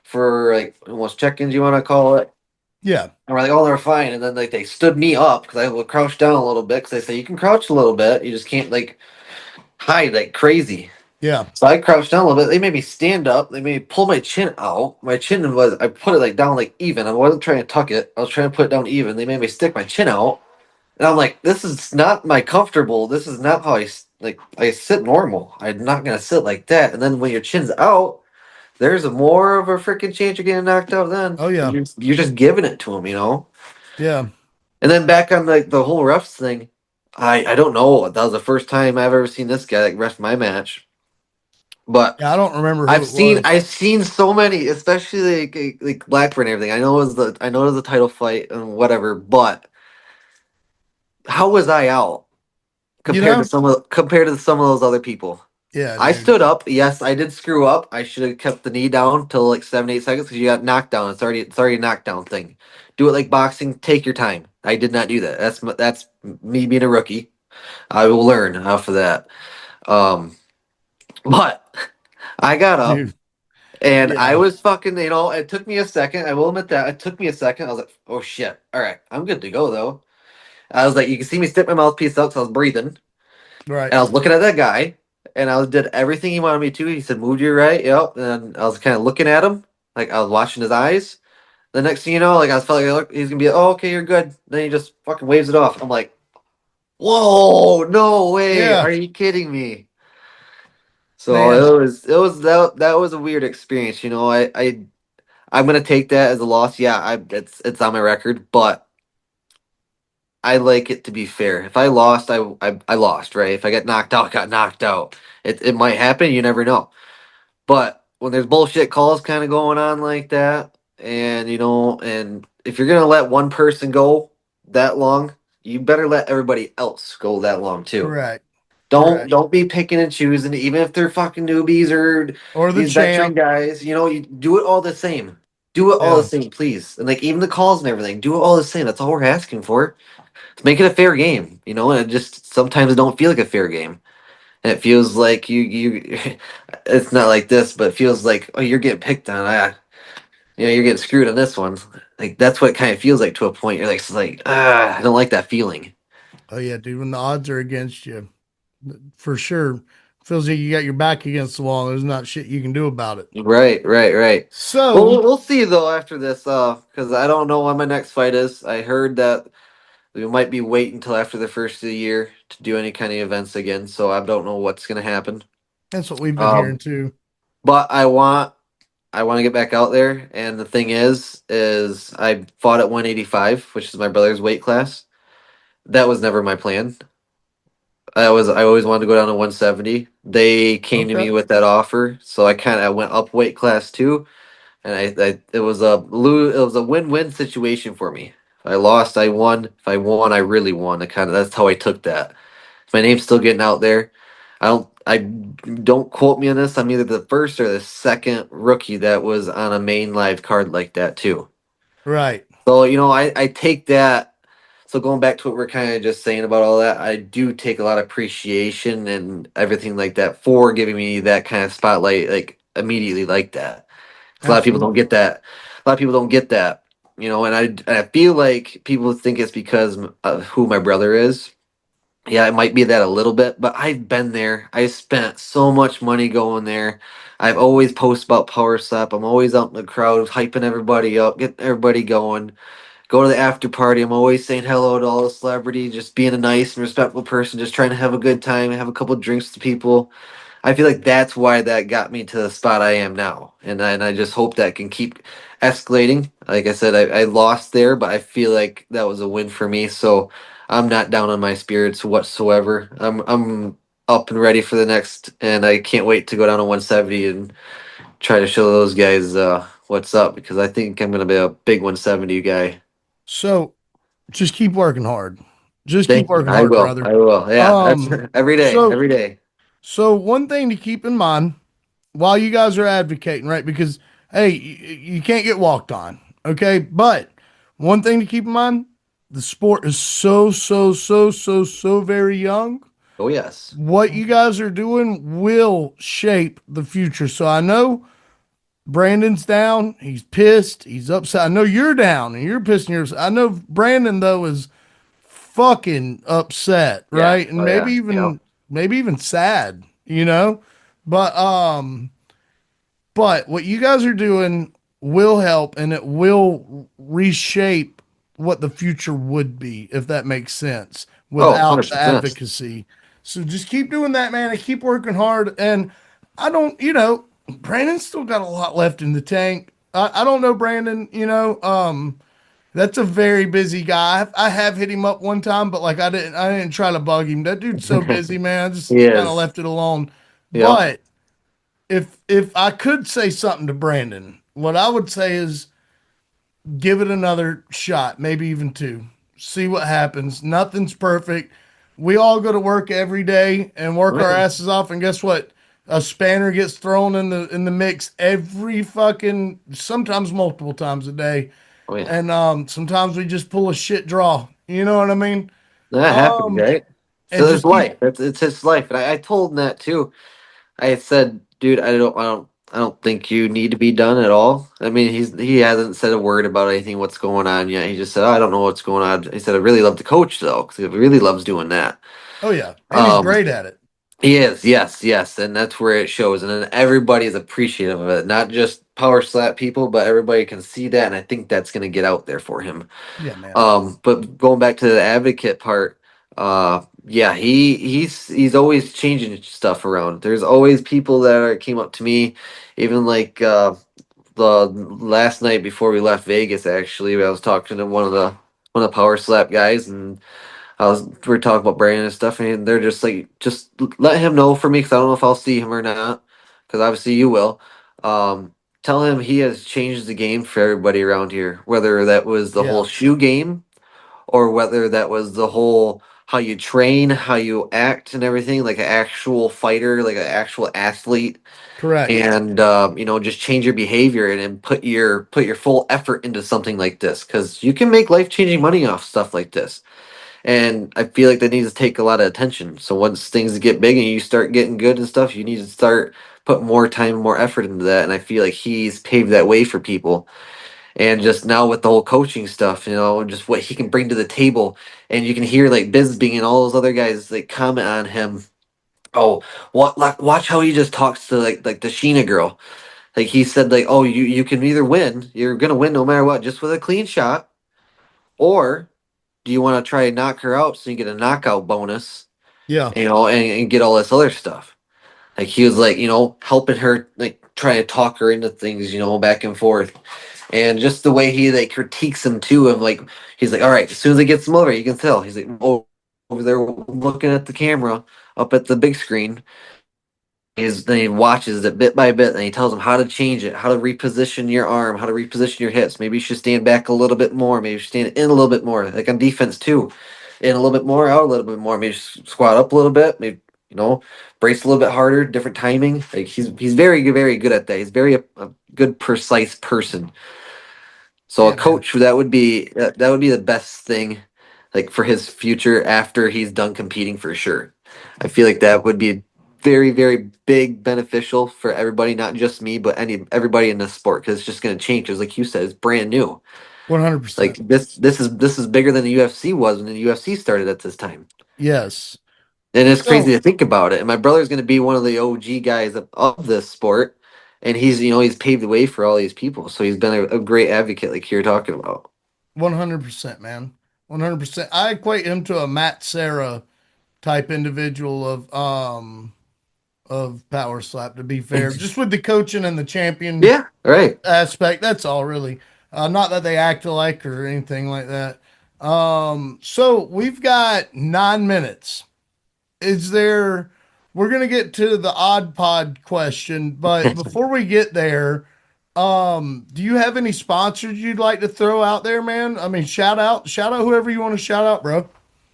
for like almost check-ins, you want to call it. yeah, And we're like, oh, they're fine. And then like they stood me up because I would crouch down a little bit because they say you can crouch a little bit. You just can't like hide like crazy. yeah, So I crouched down a little bit. They made me stand up. They made me pull my chin out. My chin was I put it like down like even. I wasn't trying to tuck it. I was trying to put it down even. They made me stick my chin out. And I'm like, this is not my comfortable. This is not how I sit normal. I'm not gonna sit like that. And then when your chin's out, there's a more of a freaking chance you're getting knocked out. Then oh yeah, you're just giving it to them. yeah, And then back on like the whole refs thing, I don't know. That was the first time I've ever seen this guy like ref my match. But yeah. I don't remember who I've it seen was. I've seen so many, especially like Blackburn and everything. I know it was a title fight and whatever, but how was I out You know? compared to some of those other people? Yeah, I dude. stood up. Yes, I did screw up. I should have kept the knee down till like 7 8 seconds because you got knocked down. It's already a knockdown thing. Do it like boxing. Take your time. I did not do that. That's me being a rookie. I will learn off of that. Um, but I got up Dude. and I Yeah. was fucking. It took me a second. I will admit that it took me a second. I was like, oh shit. All right, I'm good to go though. I was like, you can see me stick my mouthpiece out, so I was breathing. Right. And I was looking at that guy, and did everything he wanted me to. He said, "Move to your right." Yep. And I was kind of looking at him, like I was watching his eyes. The next thing you know, like I felt like look, he's gonna be, oh, okay, you're good. Then he just fucking waves it off. I'm like, whoa, no way, Yeah. are you kidding me? So Man. that was a weird experience. I'm gonna take that as a loss. Yeah, it's on my record, but I like it to be fair. If I lost, I lost, right? If I get knocked out, got knocked out. It might happen. You never know. But when there's bullshit calls kind of going on like that, and if you're gonna let one person go that long, you better let everybody else go that long too. Correct. Don't Correct. don't be picking and choosing, even if they're fucking newbies or Or the these veteran champ. guys. You do it all the same. Do it all the Yeah. same, please. And like even the calls and everything, do it all the same. That's all we're asking for. To make it a fair game, and it just sometimes it don't feel like a fair game. And it feels like you it's not like this, but it feels like, oh, you're getting picked on. You're getting screwed on this one. Like that's what it kind of feels like to a point. You're like, it's like, I don't like that feeling. Oh yeah, dude. When the odds are against you, for sure. Feels like you got your back against the wall. There's not shit you can do about it. Right. Well, So we'll see though after this, because I don't know when my next fight is. I heard that We might be waiting until after the first of the year to do any kind of events again. So I don't know what's going to happen. That's what we've been hearing Um, too. but I want to get back out there. And the thing is I fought at 185, which is my brother's weight class. That was never my plan. I always wanted to go down to 170. They came to Okay. me with that offer, so I went up weight class too, and it was a win-win situation for me. If I lost, I won. If I won, I really won. That's how I took that. My name's still getting out there. I don't quote me on this. I'm either the first or the second rookie that was on a main live card like that too. Right. So, I take that. So going back to what we're kind of just saying about all that, I do take a lot of appreciation and everything like that for giving me that kind of spotlight, like immediately like that. 'Cause a lot of people don't Absolutely. get that. A lot of people don't get that, and I feel like people think it's because of who my brother is. Yeah, it might be that a little bit, but I've been there. I spent so much money going there. I've always posted about Power Slap. I'm always out in the crowd, hyping everybody up, getting everybody going. Go to the after party. I'm always saying hello to all the celebrities, just being a nice and respectful person, just trying to have a good time, have a couple drinks with people. I feel like that's why that got me to the spot I am now, and I just hope that can keep escalating. Like I said, I lost there, but I feel like that was a win for me. So I'm not down on my spirits whatsoever. I'm up and ready for the next, and I can't wait to go down to 170 and try to show those guys what's up because I think I'm gonna be a big 170 guy. So just keep working hard. Just keep Thank you. working I hard, will. brother. I will. Yeah, that's Um, every day. so Every day. so one thing to keep in mind while you guys are advocating, right? Because hey, you can't get walked on, okay? But one thing to keep in mind, the sport is so very young. Oh yes. What you guys are doing will shape the future. So I know Brandon's down. He's pissed. He's upset. I know you're down and you're pissed. And you're. I know Brandon though is fucking upset, Yeah. right? And Oh yeah. Yep. maybe even sad, you know. But but what you guys are doing will help and it will reshape what the future would be, if that makes sense, Oh, without the 100%. advocacy. So just keep doing that, man, and keep working hard. And I don't, Brandon's still got a lot left in the tank. I don't know Brandon, that's a very busy guy. I have hit him up one time, but like I didn't try to bug him. That dude's so busy, man. I just He kind of is. left it alone. Yep. But if I could say something to Brandon, what I would say is give it another shot, maybe even two. See what happens. Nothing's perfect. We all go to work every day and work our Right. asses off, and guess what? A spanner gets thrown in the mix every fucking sometimes multiple times a day. Oh yeah. And sometimes we just pull a shit draw. You know what I mean? That happens, Um right? and So there's just keep life. It's his life, and I told him that too. I said, dude, I don't think you need to be done at all. I mean, he hasn't said a word about anything what's going on yet. He just said, oh, I don't know what's going on. He said, I really love to coach though, because he really loves doing that. oh yeah. And he's Um, great at it. He is, yes, yes, and that's where it shows, and then everybody is appreciative of it. Not just power slap people, but everybody can see that, and I think that's going to get out there for him. Yeah, man. But going back to the advocate part, yeah, he's always changing stuff around. There's always people that came up to me, even like the last night before we left Vegas. Actually, I was talking to one of the power slap guys, and we are talking about Brandon and stuff, and they're just like, just let him know for me, because I don't know if I'll see him or not, because obviously you will. Um, Tell him he has changed the game for everybody around here, whether that was the Yeah, whole shoe game or whether that was the whole how you train, how you act, and everything, like an actual fighter, like an actual athlete, correct. and just change your behavior and put your full effort into something like this, because you can make life changing money off stuff like this. And I feel like that needs to take a lot of attention. So once things get big and you start getting good and stuff, you need to start putting more time and more effort into that. And I feel like he's paved that way for people. And just now with the whole coaching stuff, and just what he can bring to the table. And you can hear like Bisbee and all those other guys like comment on him. Oh, what like watch how he just talks to like the Sheena girl. Like he said, like, oh, you can either win, you're gonna win no matter what, just with a clean shot, or do you want to try and knock her out so you get a knockout bonus, Yeah. and get all this other stuff? Like he was like, helping her, like trying to talk her into things, back and forth. And just the way he like critiques him too, of like he's like, all right, as soon as he gets him over, you can tell he's like, oh, over there looking at the camera up at the big screen. Then he watches it bit by bit, and he tells him how to change it, how to reposition your arm, how to reposition your hips. Maybe you should stand back a little bit more. Maybe you should stand in a little bit more, like on defense too, in a little bit more, out a little bit more. Maybe squat up a little bit. Maybe brace a little bit harder, different timing. Like he's very very good at that. He's very a good precise person. So Yeah, a man. coach that would be the best thing, like for his future after he's done competing for sure. I feel like that would be very very big beneficial for everybody, not just me, but everybody in this sport because it's just going to change. Because like you said, it's brand new. Like 100%. this is bigger than the UFC was when the UFC started at this time. Yes. And it's crazy So to think about it. And my brother's going to be one of the OG guys of this sport. And he's paved the way for all these people. So he's been a great advocate, like you're talking about. 100%, man. 100%. I equate him to a Matt Serra type individual of Power Slap, to be fair. Just with the coaching and the champion Yeah, right. aspect. That's all really. Not that they act alike or anything like that. So we've got 9 minutes. Is there, we're going to get to the odd pod question, but before we get there, do you have any sponsors you'd like to throw out there, man? I mean, shout out whoever you want to shout out, bro.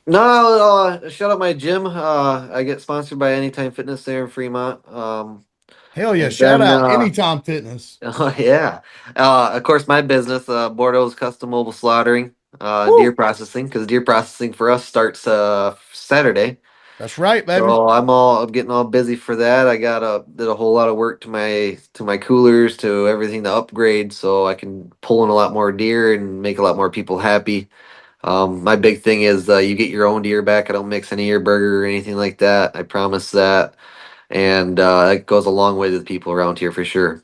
No, shout out my gym. I get sponsored by Anytime Fitness there in Fremont. Hell yeah, And shout then, out Anytime Fitness. oh yeah, of course my business, Bordeaux's Custom Mobile Slaughtering, deer Woo! processing, because deer processing for us starts Saturday. That's right, baby. So I'm getting all busy for that. I did a whole lot of work to my coolers, to everything to upgrade so I can pull in a lot more deer and make a lot more people happy. My big thing is you get your own deer back. I don't mix any of your burger or anything like that. I promise that. And that goes a long way to the people around here for sure.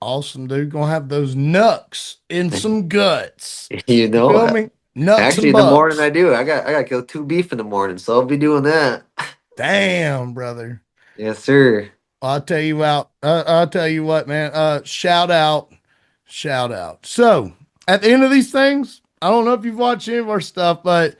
Awesome, dude. Gonna have those nucks in some guts. You You know, feel me? Nucks actually and in the morning bucks. I do. I got to kill 2 beef in the morning, so I'll be doing that. Damn, brother. Yes, sir. I'll tell you what. I'll tell you what, man. Shout out, shout out. So at the end of these things, I don't know if you've watched any of our stuff, but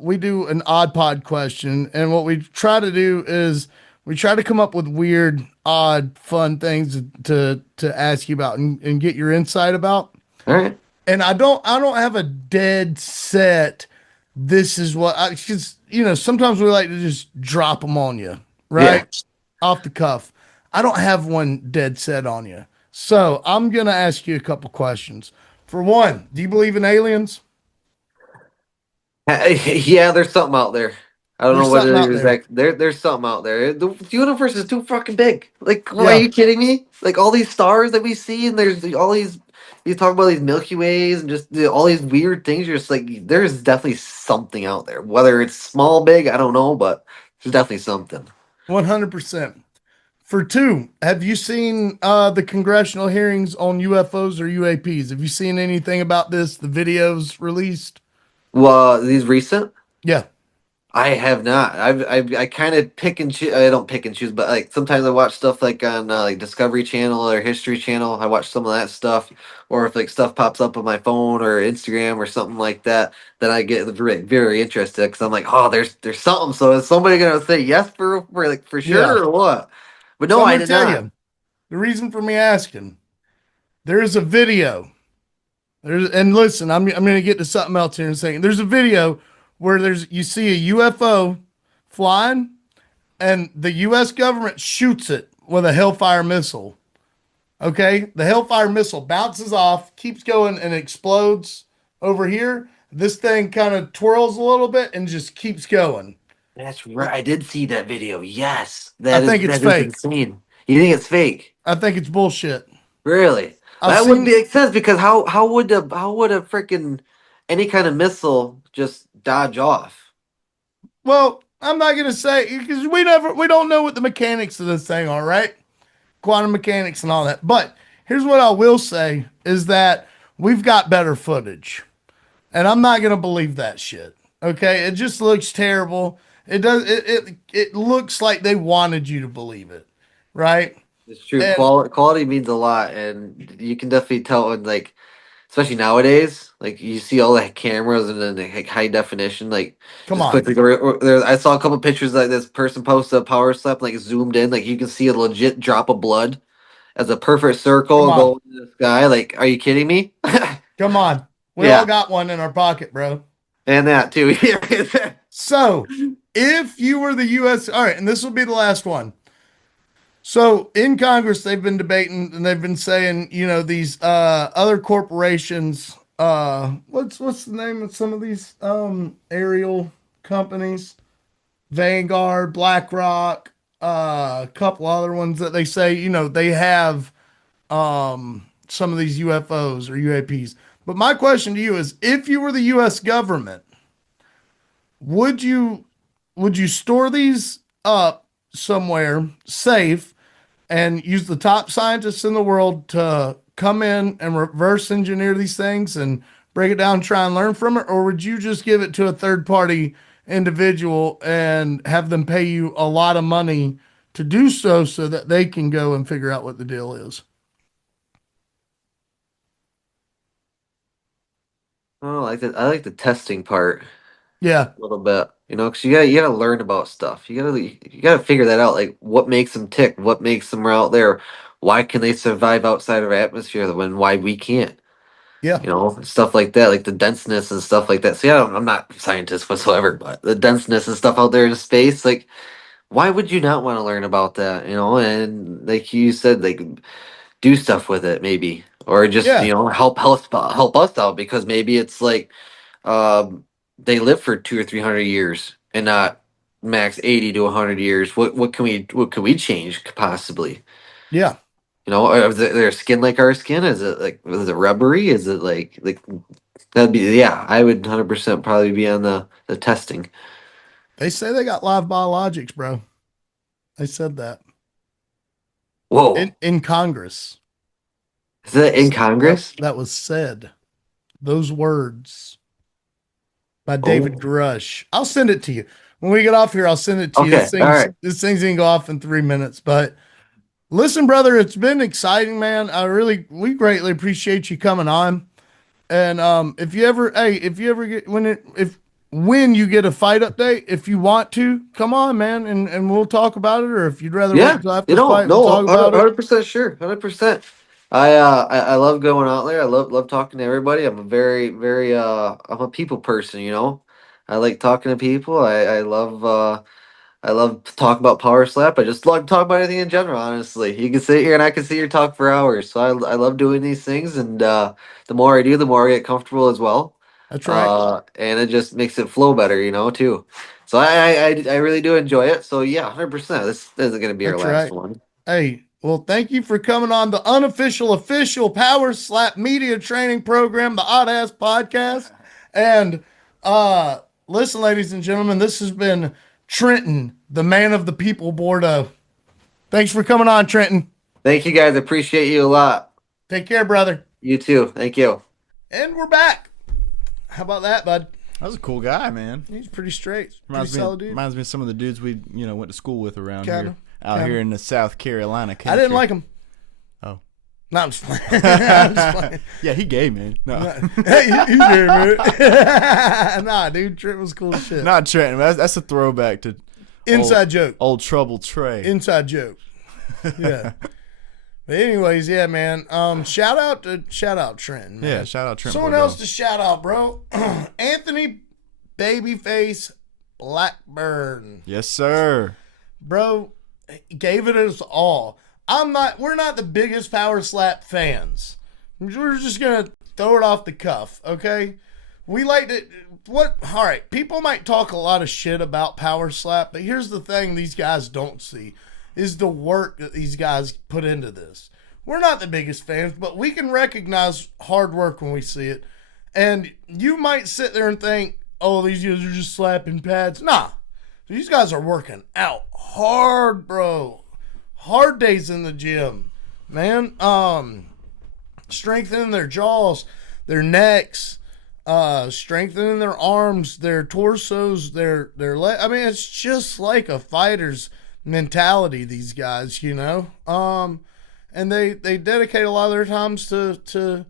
we do an odd pod question, and what we try to do is we try to come up with weird, odd, fun things to ask you about and get your insight about. All right. And I don't have a dead set. This is what I, because sometimes we like to just drop them on you, Yeah. right? Off the cuff. I don't have one dead set on you. So I'm going to ask you a couple questions. For one, do you believe in aliens? Yeah, there's something out there. I don't know There's what something it out is. there. There's something out there. The universe is too fucking big. Like, are Yeah, you kidding me? Like all these stars that we see, and there's all these. You talk about these Milky Ways and just all these weird things. You're just like, there's definitely something out there. Whether it's small, big, I don't know, but there's definitely something. 100%. For two, have you seen the congressional hearings on UFOs or UAPs? Have you seen anything about this? The videos released? Well, these recent. Yeah. I have not. I kind of pick and choose. I don't pick and choose, but like sometimes I watch stuff like on like Discovery Channel or History Channel. I watch some of that stuff, or if like stuff pops up on my phone or Instagram or something like that, then I get very, very interested because I'm like, oh, there's something. So is somebody gonna say yes for Yeah. sure or what? But So no, I'm I going to did tell not. you the reason for me asking. There's a video. And listen, I'm going to get to something else here in a second. There's a video where you see a UFO flying, and the U.S. government shoots it with a Hellfire missile. Okay, the Hellfire missile bounces off, keeps going, and explodes over here. This thing kind of twirls a little bit and just keeps going. That's right. I did see that video. Yes, I that is think it's that is fake. insane. You think it's fake? I think it's bullshit. Really? I've That would seen make sense because how would a freaking any kind of missile just dodge off? Well, I'm not gonna say because we don't know what the mechanics of this thing are, right? Quantum mechanics and all that. But here's what I will say is that we've got better footage. And I'm not gonna believe that shit. Okay, it just looks terrible. It does. It looks like they wanted you to believe it, right? It's true. And Quality means a lot, and you can definitely tell when, like, especially nowadays, like you see all the cameras and then like high definition. Like, come just on, quickly go. There, I saw a couple pictures like this person posted a power slap, like zoomed in, like you can see a legit drop of blood as a perfect come circle on, going in the sky. Like, are you kidding me? come on. We all Yeah, got one in our pocket, bro. and that too. So, if you were the U.S., all right, and this will be the last one. So in Congress, they've been debating and they've been saying, these other corporations. What's the name of some of these aerial companies? Vanguard, BlackRock, a couple other ones that they say, they have some of these UFOs or UAPs. But my question to you is, if you were the U.S. government, would you store these up somewhere safe and use the top scientists in the world to come in and reverse engineer these things and break it down, try and learn from it? Or would you just give it to a third party individual and have them pay you a lot of money to do so that they can go and figure out what the deal is? Oh, I like the testing part Yeah. a little bit, because you gotta learn about stuff. You gotta figure that out. Like, what makes them tick? What makes them out there? Why can they survive outside of our atmosphere when why we can't? Yeah. Stuff like that, like the denseness and stuff like that. See, I'm not a scientist whatsoever, but the denseness and stuff out there in space, like, why would you not want to learn about that? And like you said, like, do stuff with it, maybe, or just Yeah. help us out, because maybe it's like um, they live for 200 or 300 years and not max 80 to 100 years. What can we change possibly? Yeah. Or is their skin like our skin? Is it rubbery? Is it like that'd be, yeah? I would 100% probably be on the testing. They say they got live biologics, bro. They said that Whoa, in Congress. is that in Congress? That was said. Those words by David Oh, Grush. I'll send it to you. When we get off here, I'll send it to you. okay, all right. This thing's gonna go off in 3 minutes. But listen, brother, it's been exciting, man. We greatly appreciate you coming on. And if you ever get when you get a fight update, if you want to, come on, man, and we'll talk about it. Or if you'd rather wait Yeah, until after the fight, we'll no, talk about it. 100% sure, 100%. I love going out there. I love talking to everybody. I'm a very I'm a people person. I like talking to people. I love talking about Power Slap. I just love talking about anything in general, honestly. You can sit here and I can sit here and talk for hours. So I love doing these things, and the more I do, the more I get comfortable as well. That's right. And it just makes it flow better, too. So I really do enjoy it. So yeah, 100%. This isn't gonna be our That's last right. one. Hey, well, thank you for coming on the unofficial, official Power Slap Media Training Program, the Oddass Podcast. And listen, ladies and gentlemen, this has been Trenton, the man of the people, Bordeaux. Thanks for coming on, Trenton. Thank you guys. Appreciate you a lot. Take care, brother. You too. Thank you. And we're back. How about that, bud? That was a cool guy, man. He's pretty straight. Reminds Pretty solid dude. me of some of the dudes we went to school with around Kinda, here, out here in the South Carolina country. I didn't like him. Oh. No, I'm just playing. I'm just playing. Yeah, he gay, man. No, Hey, he's there, man. Nah, dude, Trent was cool as shit. not Trenton. That's a throwback to Inside joke. old Trouble Trey. Inside joke. Yeah. But anyways, yeah, man. Shout out Trenton. Man. Yeah, shout out Trent. Someone Bordeaux. else to shout out, bro. Anthony Babyface Blackburn. Yes, sir. Bro, gave it us all. We're not the biggest Power Slap fans. We're just gonna throw it off the cuff, okay? We like to all right, people might talk a lot of shit about Power Slap, but here's the thing these guys don't see is the work that these guys put into this. We're not the biggest fans, but we can recognize hard work when we see it. And you might sit there and think, oh, these guys are just slapping pads. Nah. These guys are working out hard, bro. Hard days in the gym, man. Strengthening their jaws, their necks, strengthening their arms, their torsos, their I mean, it's just like a fighter's mentality. These guys, and they dedicate a lot of their times to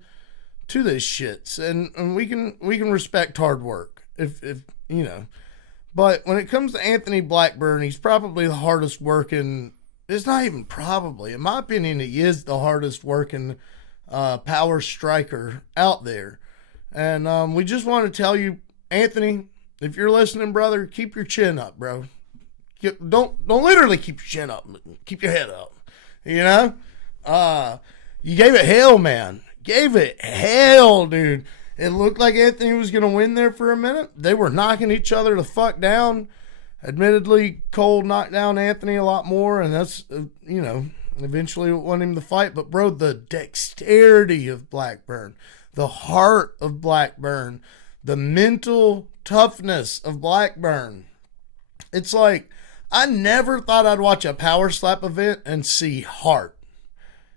this shit, and we can respect hard work if But when it comes to Anthony Blackburn, he's probably the hardest working. It's not even probably, in my opinion, he is the hardest working power striker out there. And we just want to tell you, Anthony, if you're listening, brother, keep your chin up, bro. Don't literally keep your chin up. Keep your head up. You gave it hell, man. Gave it hell, dude. It looked like Anthony was going to win there for a minute. They were knocking each other the fuck down. Admittedly, Cole knocked down Anthony a lot more, and that's, eventually won him the fight. But, bro, the dexterity of Blackburn, the heart of Blackburn, the mental toughness of Blackburn. It's like, I never thought I'd watch a Powerslap event and see heart.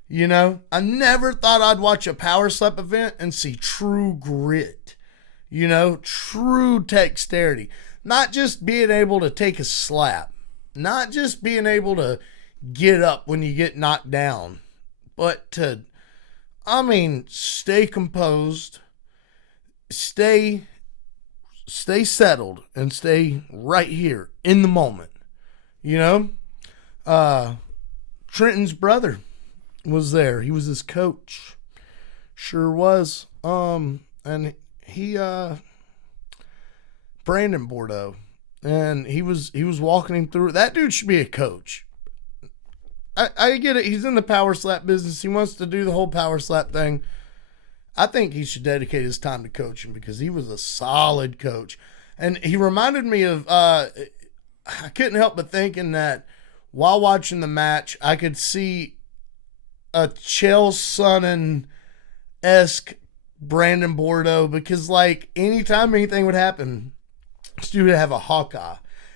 I never thought I'd watch a Powerslap event and see true grit. True dexterity. Not just being able to take a slap. Not just being able to get up when you get knocked down. But to, stay composed. Stay settled and stay right here in the moment. Trenton's brother was there. He was his coach. Sure was. And he Trenten Bordeaux. And he was walking him through. That dude should be a coach. I get it. He's in the Powerslap business. He wants to do the whole Powerslap thing. I think he should dedicate his time to coaching because he was a solid coach. And he reminded me of, I couldn't help but thinking that while watching the match, I could see a Chael Sonnen-esque Trenten Bordeaux because, like, anytime anything would happen, this dude would have a Hawkeye.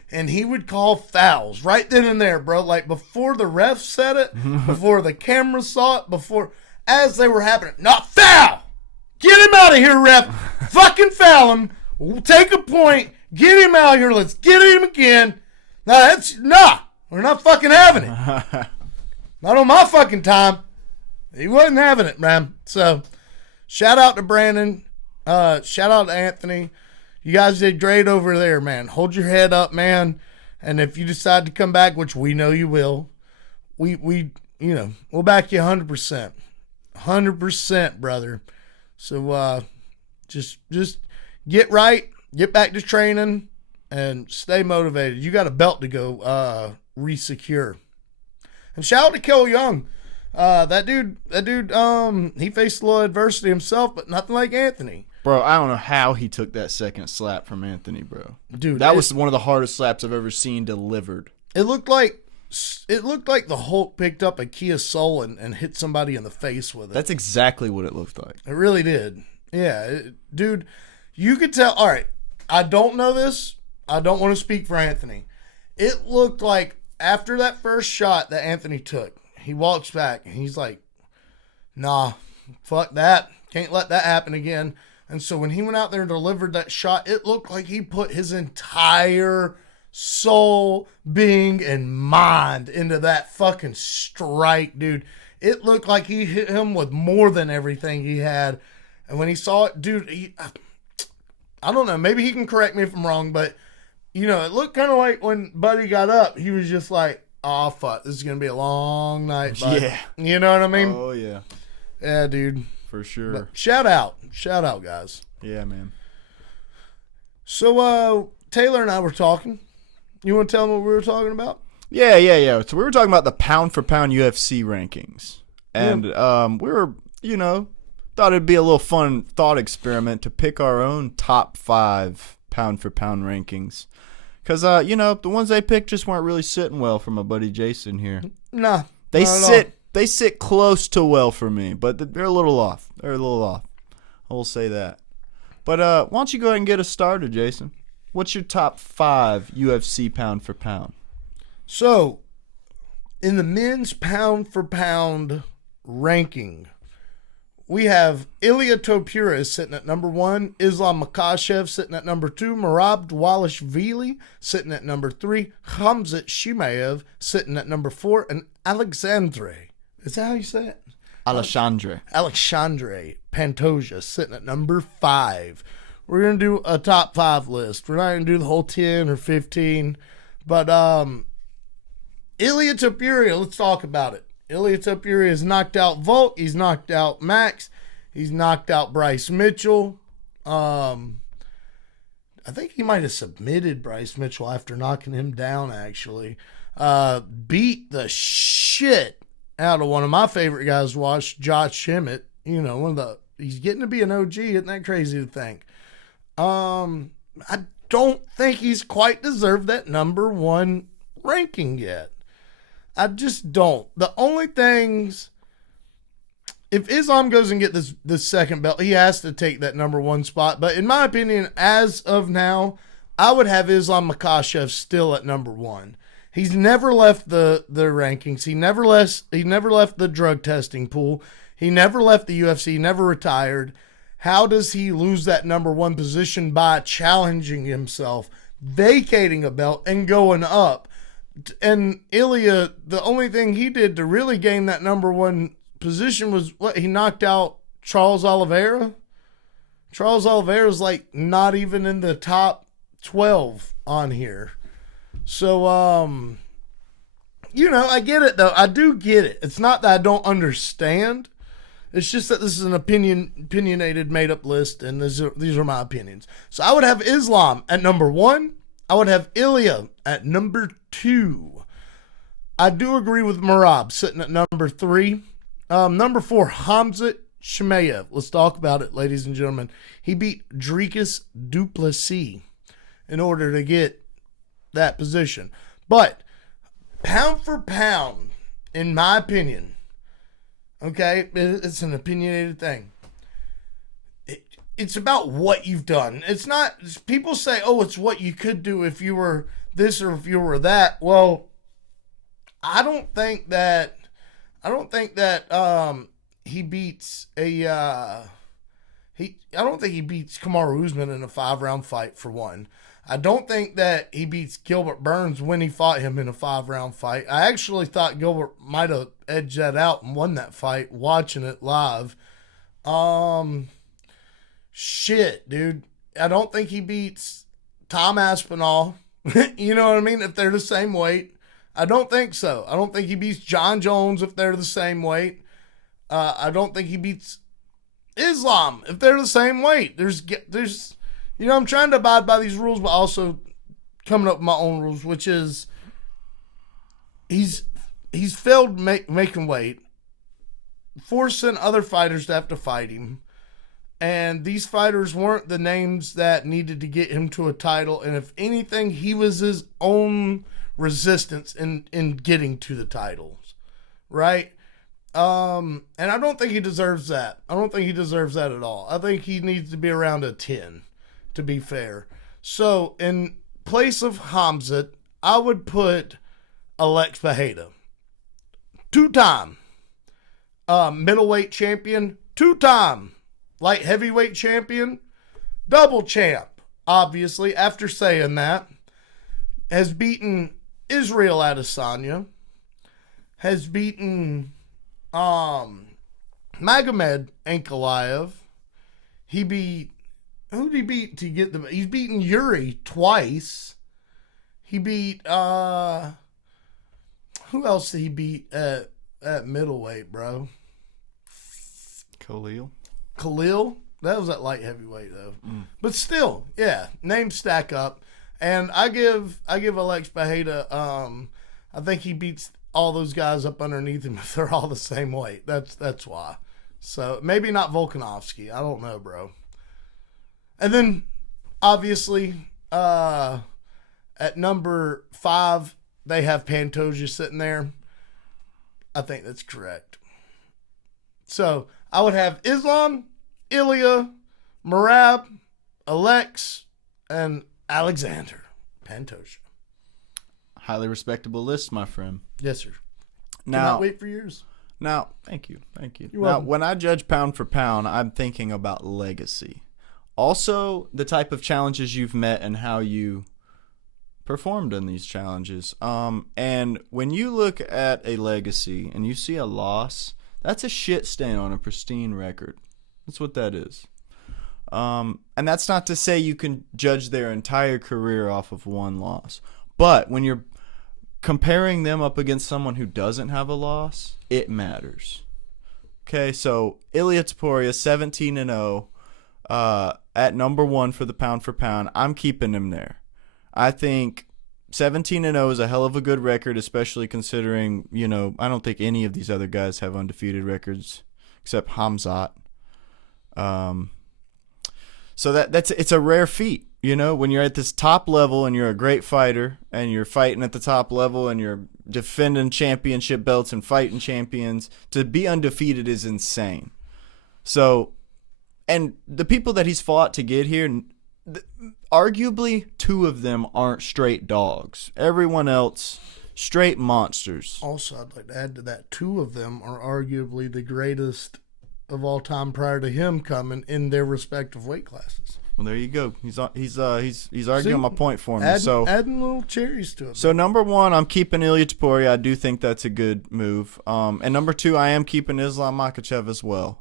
And he would call fouls right then and there, bro. Like, before the ref said it, before the camera saw it, as they were happening. Not foul! Get him out of here, ref! Fucking foul him! We'll take a point. Get him out of here. Let's get him again. We're not fucking having it. Not on my fucking time. He wasn't having it, man. So, shout out to Brandon. Shout out to Anthony. You guys did great over there, man. Hold your head up, man. And if you decide to come back, which we know you will, we'll back you 100%. 100%, brother. So, just get right, get back to training, and stay motivated. You got a belt to go re-secure. And shout out to Kel Young. That dude, he faced a little adversity himself, but nothing like Anthony. Bro, I don't know how he took that second slap from Anthony, bro. Dude, that was one of the hardest slaps I've ever seen delivered. It looked like the Hulk picked up a Kia Soul and hit somebody in the face with it. That's exactly what it looked like. It really did. Yeah, dude, you could tell. All right, I don't know this. I don't want to speak for Anthony. It looked like after that first shot that Anthony took, he walks back and he's like, nah, fuck that. Can't let that happen again. And so when he went out there and delivered that shot, it looked like he put his entire soul, being, and mind into that fucking strike, dude. It looked like he hit him with more than everything he had. And when he saw it, dude, I don't know, maybe he can correct me if I'm wrong, but, it looked kind of like when Buddy got up, he was just like, oh, fuck, this is going to be a long night, bud. Yeah. You know what I mean? Oh, yeah. Yeah, dude. For sure. But shout out, guys. Yeah, man. So, Taylor and I were talking. You want to tell them what we were talking about? Yeah. So we were talking about the pound-for-pound UFC rankings. And we were, thought it'd be a little fun thought experiment to pick our own top 5 pound-for-pound rankings. Because, the ones they picked just weren't really sitting well for my buddy Jason here. Nah. They sit close to well for me, but they're a little off. I will say that. But why don't you go ahead and get us started, Jason? What's your top 5 UFC pound for pound? So, in the men's pound for pound ranking, we have Ilya Topuria sitting at number 1, Islam Makhachev sitting at number 2, Merab Dvalishvili sitting at number 3, Khamzat Chimaev sitting at number 4, and Alexandre. Is that how you say it? Alexandre Pantoja sitting at number 5. We're going to do a top 5 list. We're not going to do the whole 10 or 15. But Ilya Topuria, let's talk about it. Ilya Topuria has knocked out Volk. He's knocked out Max. He's knocked out Bryce Mitchell. I think he might have submitted Bryce Mitchell after knocking him down, actually. Beat the shit out of one of my favorite guys to watch, Josh Emmett. You know, he's getting to be an OG. Isn't that crazy to think? I don't think he's quite deserved that number 1 ranking yet. I just don't. The only things, if Islam goes and get this second belt, he has to take that number 1 spot. But in my opinion, as of now, I would have Islam Makhachev still at number 1. He's never left the rankings. He never left the drug testing pool. He never left the UFC. He never retired. How does he lose that number 1 position? By challenging himself, vacating a belt, and going up. And Ilya, the only thing he did to really gain that number 1 position was what? He knocked out Charles Oliveira. Charles Oliveira's like not even in the top 12 on here. So, you know, I get it though. I do get it. It's not that I don't understand. It's just that this is an opinionated, made-up list, and these are my opinions. So I would have Islam at number 1. I would have Ilya at number 2. I do agree with Merab sitting at number 3. Number 4, Khamzat Chimaev. Let's talk about it, ladies and gentlemen. He beat Dricus du Plessis in order to get that position. But pound for pound, in my opinion, okay, it's an opinionated thing. It's about what you've done. It's not, people say, oh, it's what you could do if you were this or if you were that. Well, I don't think that he beats I don't think he beats Kamaru Usman in a 5-round fight, for one. I don't think that he beats Gilbert Burns when he fought him in a 5-round fight. I actually thought Gilbert might have edged that out and won that fight watching it live. Shit, dude. I don't think he beats Tom Aspinall. You know what I mean? If they're the same weight. I don't think so. I don't think he beats John Jones if they're the same weight. I don't think he beats Islam if they're the same weight. There's, you know, I'm trying to abide by these rules, but also coming up with my own rules, which is he's failed making weight, forcing other fighters to have to fight him. And these fighters weren't the names that needed to get him to a title. And if anything, he was his own resistance in getting to the titles. Right? And I don't think he deserves that. I don't think he deserves that at all. I think he needs to be around a 10, to be fair. So, in place of Khamzat, I would put Alex Pereira. 2-time middleweight champion. 2-time light heavyweight champion, double champ, obviously, after saying that, has beaten Israel Adesanya, has beaten Magomed Ankalaev. He beat, who did he beat to get the, he's beaten Yuri twice. He beat, who else did he beat at middleweight, bro? Khalil, that was at light heavyweight though. But still, yeah, names stack up, and I give Alex Pereira. I think he beats all those guys up underneath him if they're all the same weight. That's why. So maybe not Volkanovski. I don't know, bro. And then obviously at number 5 they have Pantoja sitting there. I think that's correct. So I would have Islam, Ilya, Merab, Alex, and Alexander Pantoja. Highly respectable list, my friend. Yes, sir. Now, Cannot wait for yours. Now, thank you. You're Now, welcome. when I judge pound for pound, I'm thinking about legacy. Also, the type of challenges you've met and how you performed in these challenges. And when you look at a legacy and you see a loss, that's a shit stain on a pristine record. That's what that is. And that's not to say you can judge their entire career off of one loss. But when you're comparing them up against someone who doesn't have a loss, it matters. Okay, so Ilia Topuria, 17-0, at number 1 for the pound for pound. I'm keeping him there. I think 17-0 is a hell of a good record, especially considering, I don't think any of these other guys have undefeated records except Hamzat. So it's a rare feat, when you're at this top level and you're a great fighter and you're fighting at the top level and you're defending championship belts and fighting champions. To be undefeated is insane. So, and the people that he's fought to get here, arguably 2 of them aren't straight dogs. Everyone else, straight monsters. Also, I'd like to add to that, 2 of them are arguably the greatest of all time prior to him coming in their respective weight classes. Well, there you go. He's arguing my point for me. Adding little cherries to it. So number 1, I'm keeping Ilia Topuria. I do think that's a good move. And number 2, I am keeping Islam Makhachev as well.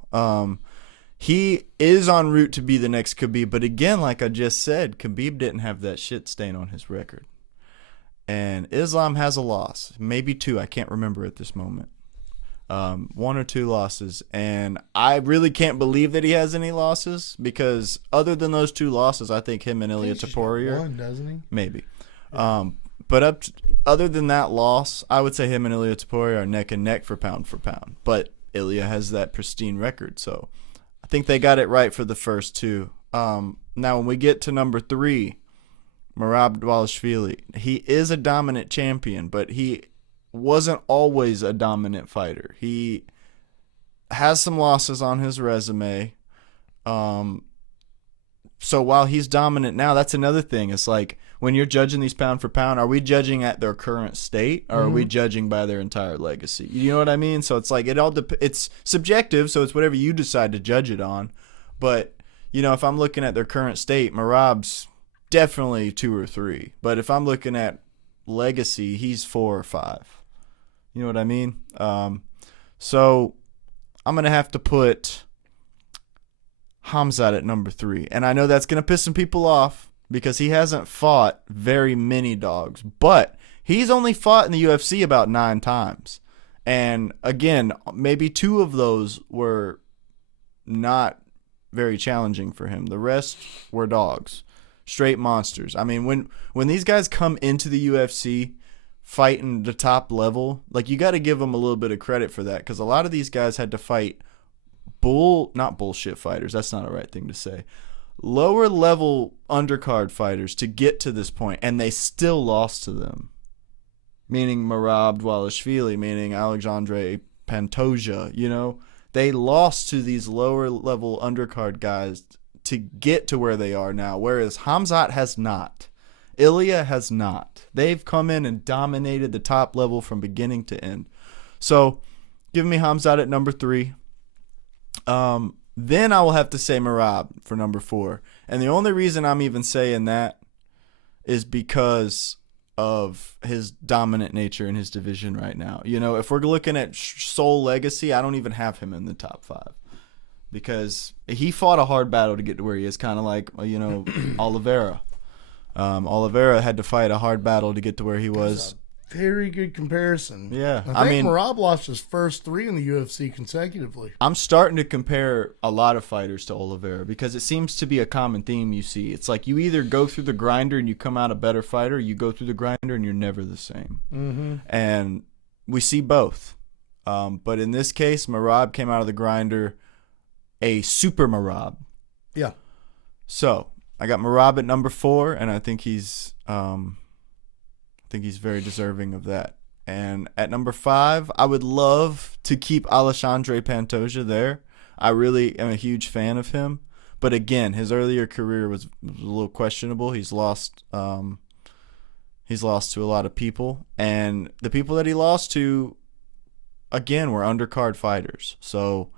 He is en route to be the next Khabib, but again, like I just said, Khabib didn't have that shit stain on his record. And Islam has a loss, maybe 2. I can't remember at this moment. 1 or 2 losses, and I really can't believe that he has any losses, because other than those 2 losses, I think him and Ilia Topuria, one, doesn't he? Maybe. But other than that loss, I would say him and Ilia Topuria are neck and neck for pound. But Ilia has that pristine record, so I think they got it right for the first 2. Now, when we get to number 3, Merab Dvalishvili, he is a dominant champion, but he wasn't always a dominant fighter. He has some losses on his resume. So while he's dominant now, that's another thing. It's like, when you're judging these pound for pound, are we judging at their current state, or are we judging by their entire legacy? You know what I mean? So it's like, it's subjective, so it's whatever you decide to judge it on. But, if I'm looking at their current state, Merab's definitely 2 or 3. But if I'm looking at legacy, he's 4 or 5. You know what I mean? So I'm going to have to put Hamzat at number 3. And I know that's going to piss some people off, because he hasn't fought very many dogs. But he's only fought in the UFC about 9 times. And again, maybe 2 of those were not very challenging for him. The rest were dogs. Straight monsters. I mean, when these guys come into the UFC fighting the top level, like, you got to give them a little bit of credit for that, because a lot of these guys had to fight not bullshit fighters. That's not a right thing to say. Lower level undercard fighters to get to this point, and they still lost to them. Meaning Merab Dvalishvili, meaning Alexandre Pantoja. They lost to these lower level undercard guys to get to where they are now, whereas Hamzat has not. Ilia has not. They've come in and dominated the top level from beginning to end. So, give me Hamzat at number 3. Then I will have to say Merab for number 4. And the only reason I'm even saying that is because of his dominant nature in his division right now. If we're looking at sole legacy, I don't even have him in the top 5. Because he fought a hard battle to get to where he is, kind of like, Oliveira. Oliveira had to fight a hard battle to get to where he was. Very good comparison. Yeah. I think Merab lost his first 3 in the UFC consecutively. I'm starting to compare a lot of fighters to Oliveira, because it seems to be a common theme you see. It's like, you either go through the grinder and you come out a better fighter, or you go through the grinder and you're never the same. Mm-hmm. And we see both. But in this case, Merab came out of the grinder a super Merab. Yeah. So I got Merab at number 4, and I think he's very deserving of that. And at number 5, I would love to keep Alexandre Pantoja there. I really am a huge fan of him, but again, his earlier career was a little questionable. He's lost to a lot of people, and the people that he lost to again, we're undercard fighters. So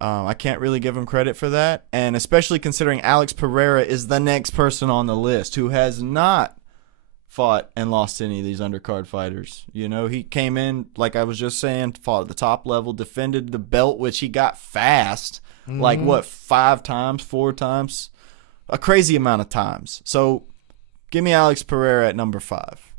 I can't really give him credit for that. And especially considering Alex Pereira is the next person on the list who has not fought and lost any of these undercard fighters. You know, he came in, like I was just saying, fought at the top level, defended the belt, which he got fast, like what, 5 times, 4 times? A crazy amount of times. So give me Alex Pereira at number 5.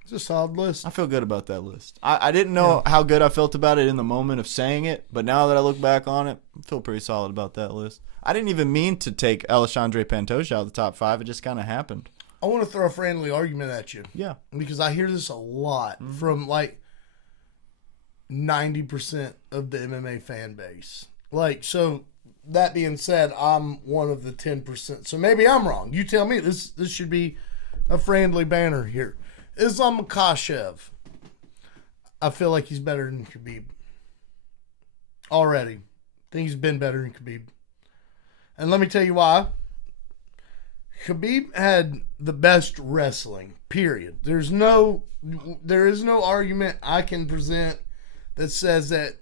It's a solid list. I feel good about that list. I didn't know how good I felt about it in the moment of saying it, but now that I look back on it, I feel pretty solid about that list. I didn't even mean to take Alexandre Pantoja out of the top 5. It just kind of happened. I want to throw a friendly argument at you. Yeah. Because I hear this a lot from like 90% of the MMA fan base. Like, so that being said, I'm one of the 10%. So maybe I'm wrong. You tell me. This should be a friendly banner here. Islam Makhachev. I feel like he's better than Khabib. Already. I think he's been better than Khabib. And let me tell you why. Khabib had the best wrestling, period. There is no argument I can present that says that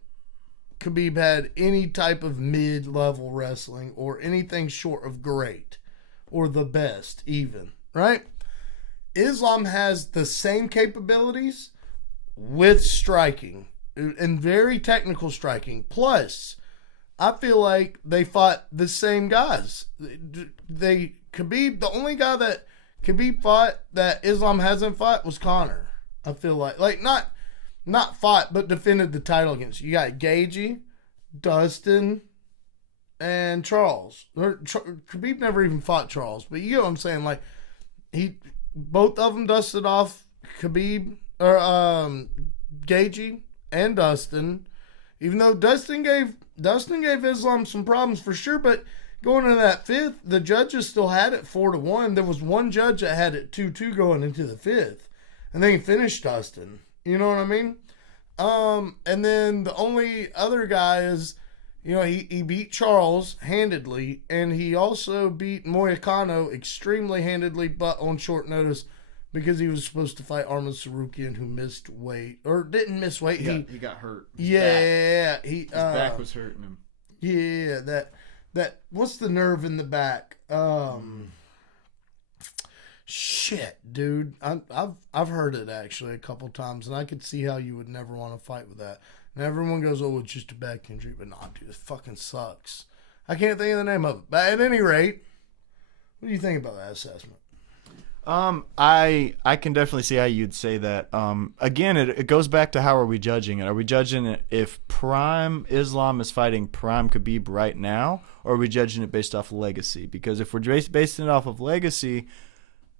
Khabib had any type of mid-level wrestling or anything short of great or the best even, right? Islam has the same capabilities with striking and very technical striking. Plus, I feel like they fought the same guys. Khabib, the only guy that Khabib fought that Islam hasn't fought was Conor. I feel like not fought, but defended the title against. You got Gagey, Dustin, and Charles. Khabib never even fought Charles, but you get what I'm saying. Like both of them dusted off Khabib or Gagey and Dustin. Even though Dustin gave Islam some problems for sure, but going into that 5th, the judges still had it 4-1. There was one judge that had it 2-2 going into the 5th, and then he finished Dustin. You know what I mean? And then the only other guy is, you know, he beat Charles handedly, and he also beat Moyakano extremely handedly, but on short notice because he was supposed to fight Arman Sarukian, who missed weight or didn't miss weight. He got hurt. His back was hurting him. Yeah, that what's the nerve in the back? Shit, dude. I've heard it actually a couple times, and I could see how you would never want to fight with that. And everyone goes, "Oh, it's just a back injury," but nah, dude, it fucking sucks. I can't think of the name of it. But at any rate, what do you think about that assessment? I can definitely see how you'd say that. Again, it goes back to how are we judging it? Are we judging it if prime Islam is fighting prime Khabib right now, or are we judging it based off of legacy? Because if we're basing it off of legacy,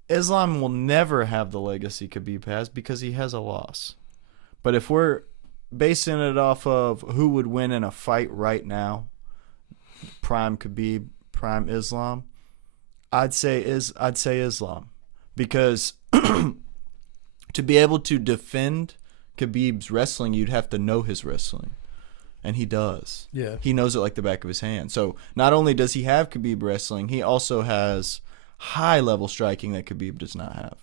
Islam will never have the legacy Khabib has because he has a loss. But if we're basing it off of who would win in a fight right now, prime Khabib, prime Islam, I'd say Islam. Because to be able to defend Khabib's wrestling, you'd have to know his wrestling. And he does. Yeah. He knows it like the back of his hand. So not only does he have Khabib wrestling, he also has high-level striking that Khabib does not have.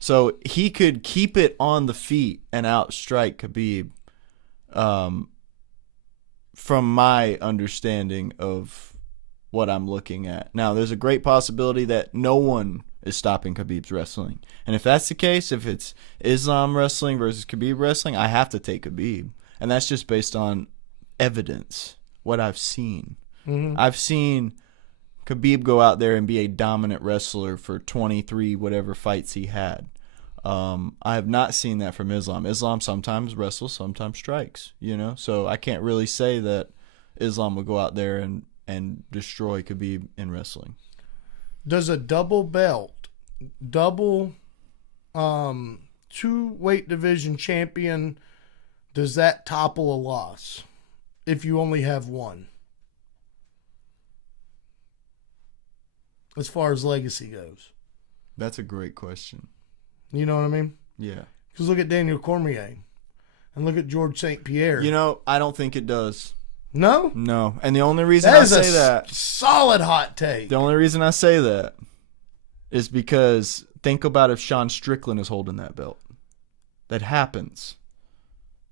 So he could keep it on the feet and outstrike Khabib from my understanding of what I'm looking at. Now, there's a great possibility that no one is stopping Khabib's wrestling. And if that's the case, if it's Islam wrestling versus Khabib wrestling, I have to take Khabib. And that's just based on evidence, what I've seen. Mm-hmm. I've seen Khabib go out there and be a dominant wrestler for 23 whatever fights he had. I have not seen that from Islam. Islam sometimes wrestles, sometimes strikes, you know? So I can't really say that Islam would go out there and destroy Khabib in wrestling. Does a double belt, double 2 weight division champion, does that topple a loss if you only have one? As far as legacy goes. That's a great question. You know what I mean? Yeah. Because look at Daniel Cormier and look at George St. Pierre. You know, I don't think it does. No? No. And the only reason I say that. Solid hot take. The only reason I say that is because think about if Sean Strickland is holding that belt. That happens.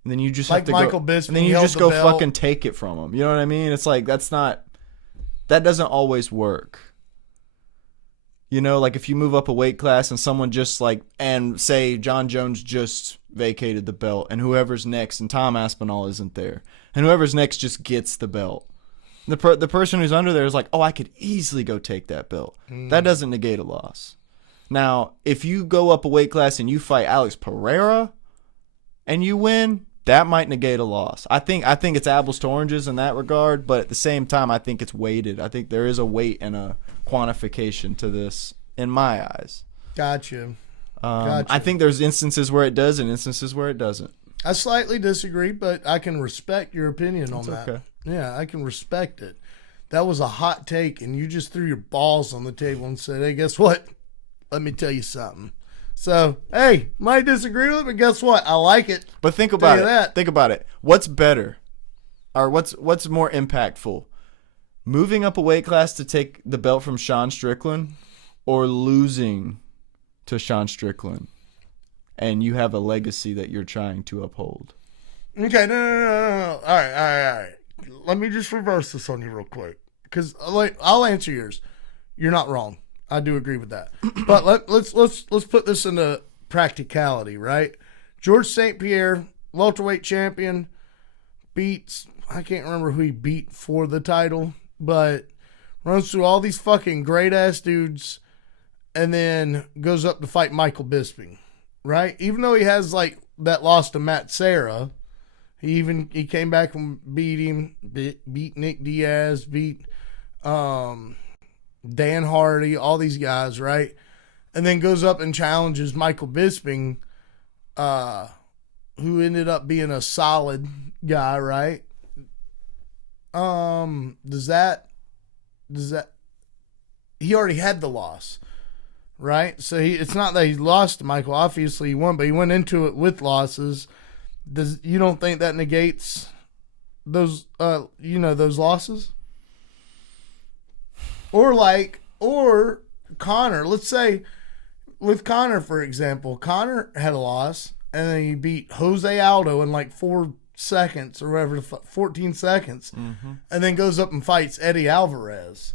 And then you just Like have to Michael go, Bisping and then you held just the go belt. fucking take it from him. You know what I mean? It's like that doesn't always work. You know, like if you move up a weight class and someone just like, and say John Jones just vacated the belt and whoever's next, and Tom Aspinall isn't there, and whoever's next just gets the belt. The person who's under there is like, oh, I could easily go take that belt. That doesn't negate a loss. Now, if you go up a weight class and you fight Alex Pereira and you win, that might negate a loss. I think it's apples to oranges in that regard, but at the same time, I think it's weighted. I think there is a weight and a quantification to this in my eyes. Gotcha. I think there's instances where it does and instances where it doesn't. I slightly disagree, but I can respect your opinion on That's that. okay. Yeah, I can respect it. That was a hot take, and you just threw your balls on the table and said, hey, guess what? Let me tell you something. So, hey, might disagree with it, but guess what? I like it. But think about it. that. Think about it. What's better? Or what's more impactful? Moving up a weight class to take the belt from Sean Strickland, or losing to Sean Strickland and you have a legacy that you're trying to uphold? Okay, no. All right. Let me just reverse this on you real quick, because I'll answer yours. You're not wrong. I do agree with that. But let's put this into practicality, right? George St. Pierre, welterweight champion, beats, I can't remember who he beat for the title, but runs through all these fucking great ass dudes, and then goes up to fight Michael Bisping, right? Even though he has like that loss to Matt Serra, he came back and beat him, beat Nick Diaz, beat Dan Hardy, all these guys, right? And then goes up and challenges Michael Bisping, who ended up being a solid guy, right? Does that he already had the loss, right? So it's not that he lost to Michael. Obviously he won, but he went into it with losses. You don't think that negates those those losses? Or Connor, let's say with Connor, for example, Connor had a loss and then he beat Jose Aldo in like 4 seconds or whatever, 14 seconds, and then goes up and fights Eddie Alvarez,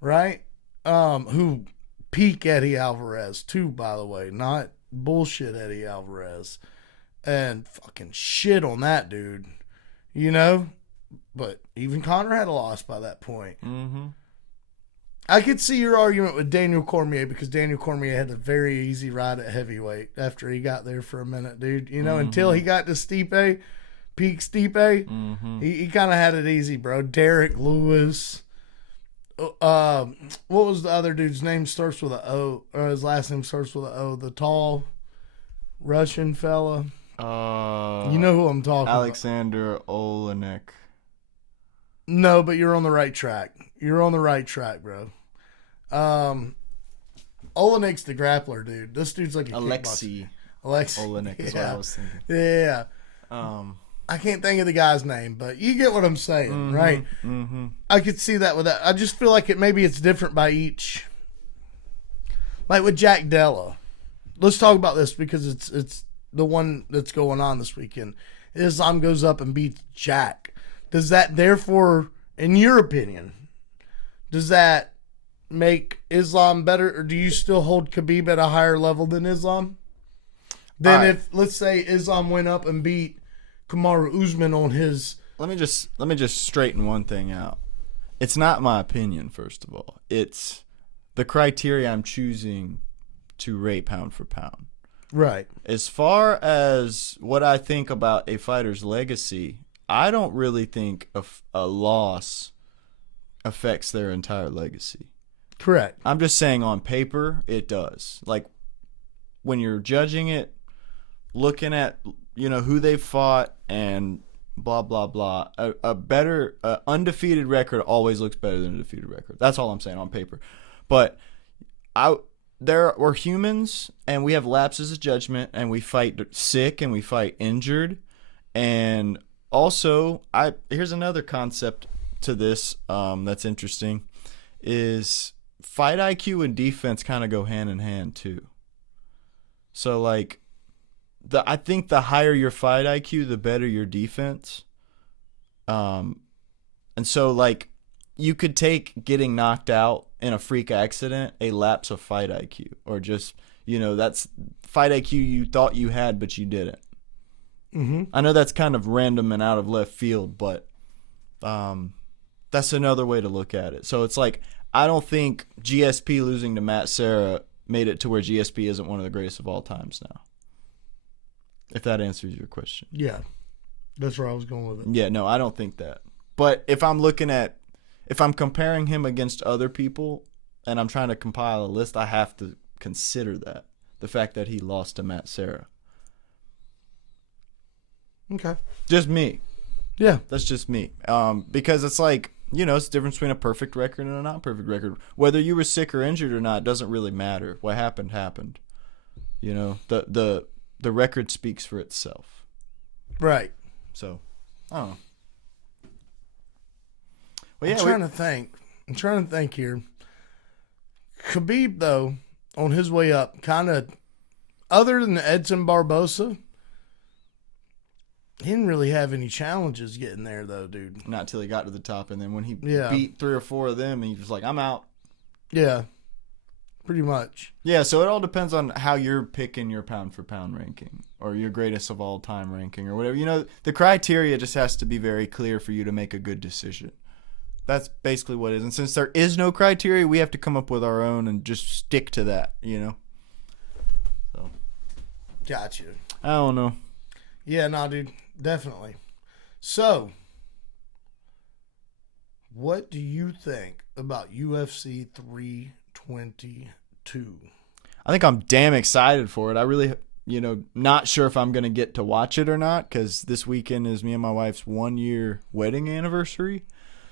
right? Who peak Eddie Alvarez too, by the way, not bullshit Eddie Alvarez, and fucking shit on that dude, but even Connor had a loss by that point. I could see your argument with Daniel Cormier, because Daniel Cormier had a very easy ride at heavyweight after he got there for a minute, dude. Until he got to Stipe, peak Stipe, he kind of had it easy, bro. Derek Lewis. What was the other dude's name? Starts with an O, or his last name starts with an O. The tall Russian fella. You know who I'm talking Alexander Olenek. No, but you're on the right track. You're on the right track, bro. Olenek's the grappler, dude. This dude's like a Alexei Olenek is what I was thinking. Yeah. I can't think of the guy's name, but you get what I'm saying, right? I could see that with that. I just feel like maybe it's different by each. Like with Jack Della. Let's talk about this because it's the one that's going on this weekend. Islam goes up and beats Jack. Does that therefore, in your opinion, does that make Islam better, or do you still hold Khabib at a higher level than Islam? Then if, let's say, Islam went up and beat Kamaru Usman on his... Let me just straighten one thing out. It's not my opinion, first of all. It's the criteria I'm choosing to rate pound for pound. Right. As far as what I think about a fighter's legacy, I don't really think a loss affects their entire legacy. Correct. I'm just saying on paper it does. Like when you're judging it, looking at who they fought and blah blah blah, a better undefeated record always looks better than a defeated record. That's all I'm saying on paper. But we're humans and we have lapses of judgment and we fight sick and we fight injured. And also, here's another concept to this that's interesting, is fight IQ and defense kind of go hand in hand too. So like I think the higher your fight IQ, the better your defense. And so like you could take getting knocked out in a freak accident a lapse of fight IQ, or just, that's fight IQ you thought you had but you didn't. Mm-hmm. I know that's kind of random and out of left field, but that's another way to look at it. So it's like, I don't think GSP losing to Matt Serra made it to where GSP isn't one of the greatest of all times now. If that answers your question. Yeah. That's where I was going with it. Yeah, no, I don't think that. But if I'm comparing him against other people and I'm trying to compile a list, I have to consider that. The fact that he lost to Matt Serra. Okay. Just me. Yeah. That's just me. Because it's like, it's the difference between a perfect record and a not perfect record. Whether you were sick or injured or not doesn't really matter. What happened, happened. The record speaks for itself. Right. So, I don't know. Well, I'm trying to think here. Khabib, though, on his way up, kind of, other than Edson Barbosa, he didn't really have any challenges getting there, though, dude. Not till he got to the top, and then when he Yeah. beat 3 or 4 of them, and he was like, I'm out. Yeah, pretty much. Yeah, so it all depends on how you're picking your pound-for-pound ranking, or your greatest of all time ranking, or whatever. The criteria just has to be very clear for you to make a good decision. That's basically what it is. And since there is no criteria, we have to come up with our own and just stick to that, So, Gotcha. I don't know. Yeah, no, dude. Definitely. So, what do you think about UFC 322? I think I'm damn excited for it. I really, not sure if I'm going to get to watch it or not, because this weekend is me and my wife's 1-year wedding anniversary.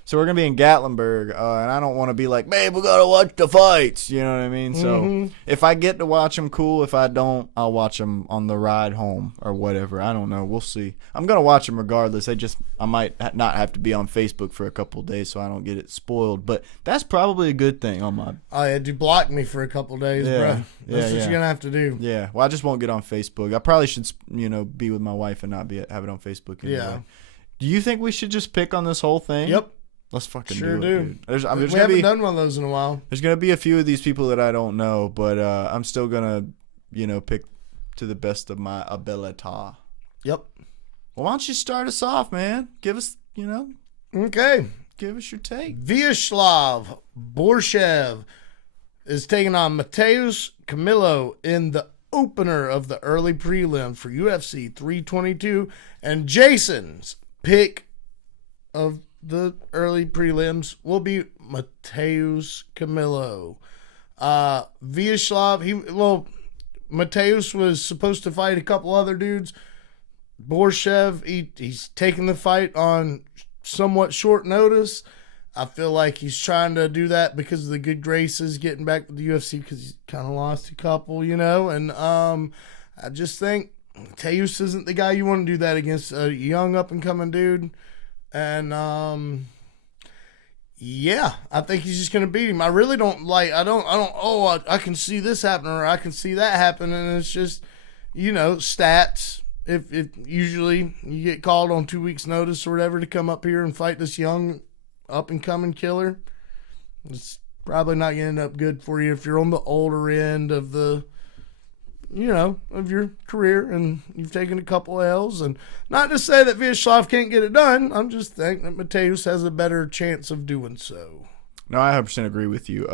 So we're going to be in Gatlinburg, and I don't want to be like, babe, we got to watch the fights. You know what I mean? So if I get to watch them, cool. If I don't, I'll watch them on the ride home or whatever. I don't know. We'll see. I'm going to watch them regardless. I might not have to be on Facebook for a couple of days so I don't get it spoiled. But that's probably a good thing on my... Oh, yeah, you block me for a couple of days, bro. That's what you're going to have to do. Yeah. Well, I just won't get on Facebook. I probably should, be with my wife and not have it on Facebook anyway. Yeah. Do you think we should just pick on this whole thing? Yep. Let's fucking sure do it, dude. We haven't done one of those in a while. There's going to be a few of these people that I don't know, but I'm still going to, pick to the best of my ability. Yep. Well, why don't you start us off, man? Give us, Okay. Give us your take. Vyacheslav Borshev is taking on Mateusz Camilo in the opener of the early prelim for UFC 322. And Jason's pick of the early prelims will be Mateusz Camilo. Vyacheslav, Mateusz was supposed to fight a couple other dudes. Borshev, he's taking the fight on somewhat short notice. I feel like he's trying to do that because of the good graces getting back to the UFC, because he's kind of lost a couple, and I just think Mateusz isn't the guy you want to do that against, a young up-and-coming dude. And, I think he's just going to beat him. I really don't I can see this happen or I can see that happen. And it's just, stats. If usually you get called on 2 weeks notice or whatever to come up here and fight this young up and coming killer, it's probably not going to end up good for you if you're on the older end of the, of your career and you've taken a couple L's. And not to say that Vyacheslav can't get it done. I'm just thinking that Mateusz has a better chance of doing so. No, I 100% agree with you.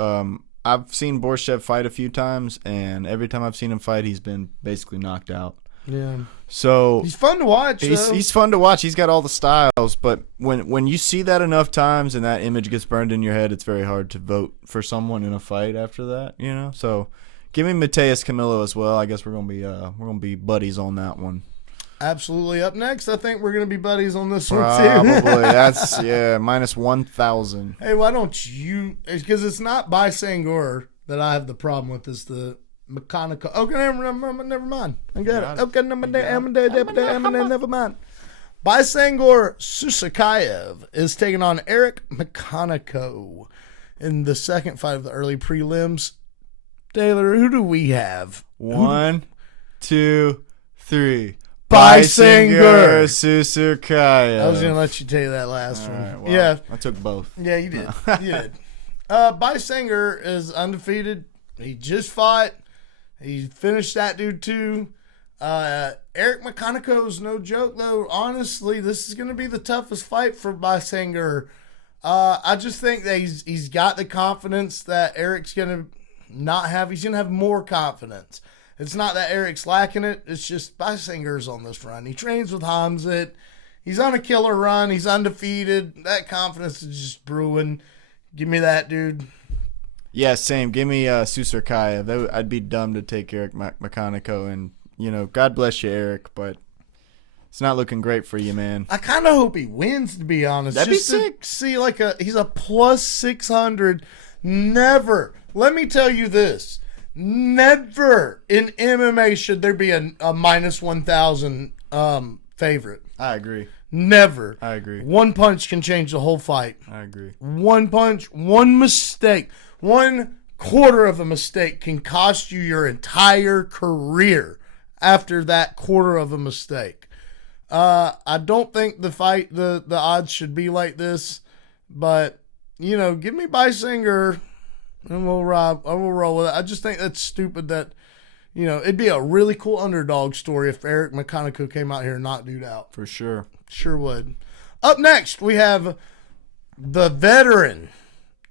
I've seen Borshev fight a few times, and every time I've seen him fight, he's been basically knocked out. Yeah. So he's fun to watch. He's fun to watch. He's got all the styles, but when you see that enough times and that image gets burned in your head, it's very hard to vote for someone in a fight after that. So give me Mateusz Camilo as well. I guess we're gonna be buddies on that one. Absolutely. Up next, I think we're gonna be buddies on this one too. Probably. That's minus 1,000. Hey, why don't you? Because it's not by Sangor that I have the problem with. It's the mechanical. Okay, never mind. I got it. Okay, never mind. Bysangor Susakayev is taking on Eric Mechanico in the second fight of the early prelims. Taylor, who do we have? 1, 2, 3. Bysinger. Susukaya. I was going to let you take that last one. Right, well, yeah. I took both. Yeah, you did. You did. Bysinger is undefeated. He just fought. He finished that dude too. Eric McConaughey's no joke though. Honestly, this is going to be the toughest fight for Bysinger. I just think that he's got the confidence that Eric's going to not have. He's going to have more confidence. It's not that Eric's lacking it. It's just Bysinger's on this run. He trains with Hamzat. He's on a killer run. He's undefeated. That confidence is just brewing. Give me that, dude. Yeah, same. Give me Susukaya. I'd be dumb to take Eric McConaughey, and God bless you, Eric, but it's not looking great for you, man. I kind of hope he wins, to be honest. That'd just be sick. See, he's a plus 600. Never. Let me tell you this. Never in MMA should there be a minus 1,000 favorite. I agree. Never. I agree. One punch can change the whole fight. I agree. One punch, one mistake, 1/4 of a mistake can cost you your entire career after that 1/4 of a mistake. I don't think the odds should be like this, but give me Bysinger and we'll roll with it. I just think that's stupid that it'd be a really cool underdog story if Eric McConaughey came out here and knocked dude out. For sure. Sure would. Up next, we have the veteran,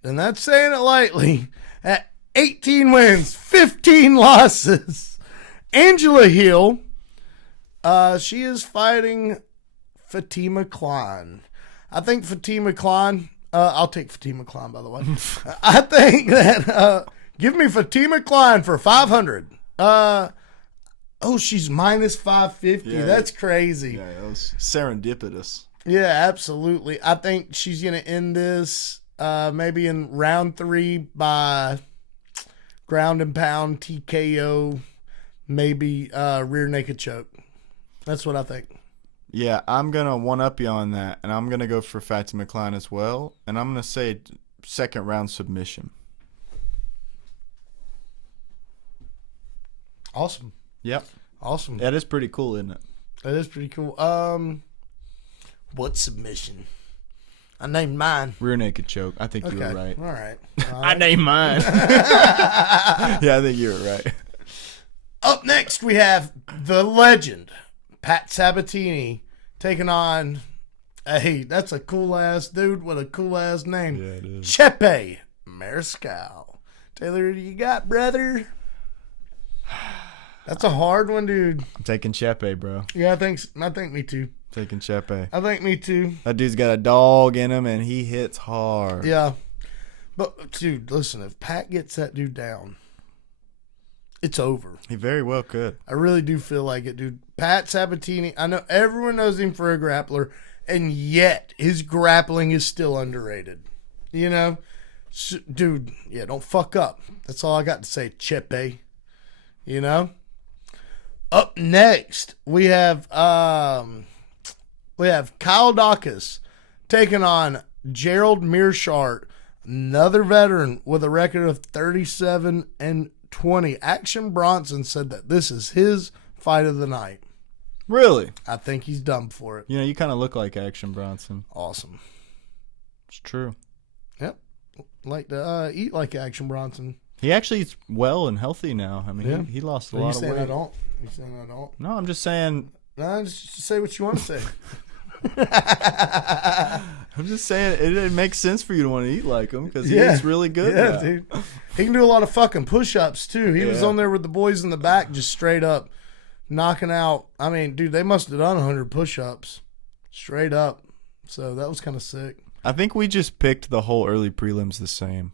and that's saying it lightly, at 18 wins, 15 losses. Angela Hill, she is fighting Fatima Klein. I think Fatima Klein, I'll take Fatima Klein, by the way. I think that, give me Fatima Klein for 500. She's minus 550. Yeah, That's crazy. Yeah, that was serendipitous. Yeah, absolutely. I think she's going to end this maybe in round 3 by ground and pound, TKO, maybe rear naked choke. That's what I think. Yeah, I'm going to one-up you on that, and I'm going to go for Fatima Klein as well, and I'm going to say second round submission. Awesome. Yep. Awesome. That is pretty cool, isn't it? That is pretty cool. What submission? I named mine. Rear naked choke. I think you were right. All right. I named mine. Yeah, I think you were right. Up next, we have the legend, Pat Sabatini, taking on, hey, that's a cool-ass dude with a cool-ass name. Yeah, it is. Chepe Mariscal. Taylor, what do you got, brother? That's a hard one, dude. I'm taking Chepe, bro. Yeah, I think me too. Taking Chepe. I think me too. That dude's got a dog in him, and he hits hard. Yeah. But, dude, listen, if Pat gets that dude down, it's over. He very well could. I really do feel like it, dude. Pat Sabatini, I know everyone knows him for a grappler, and yet his grappling is still underrated. So, dude, yeah, don't fuck up. That's all I got to say, Chepe. Up next, we have Kyle Dawkins taking on Gerald Mearshart, another veteran with a record of 37-20. Action Bronson said that this is his fight of the night. Really? I think he's done for it. You kind of look like Action Bronson. Awesome. It's true. Yep. Like to eat like Action Bronson. He actually is well and healthy now. I mean, Yeah. he lost a Are lot you of saying weight. I don't? You saying I don't? No, I'm just saying. No, just say what you want to say. I'm just saying it makes sense for you to want to eat like him because Yeah. he's really good. Yeah, now. dude. He can do a lot of fucking push-ups, too. He was Yeah. on there with the boys in the back just straight up knocking out. I mean, dude, they must have done 100 push-ups straight up. So that was kind of sick. I think we just picked the whole early prelims the same.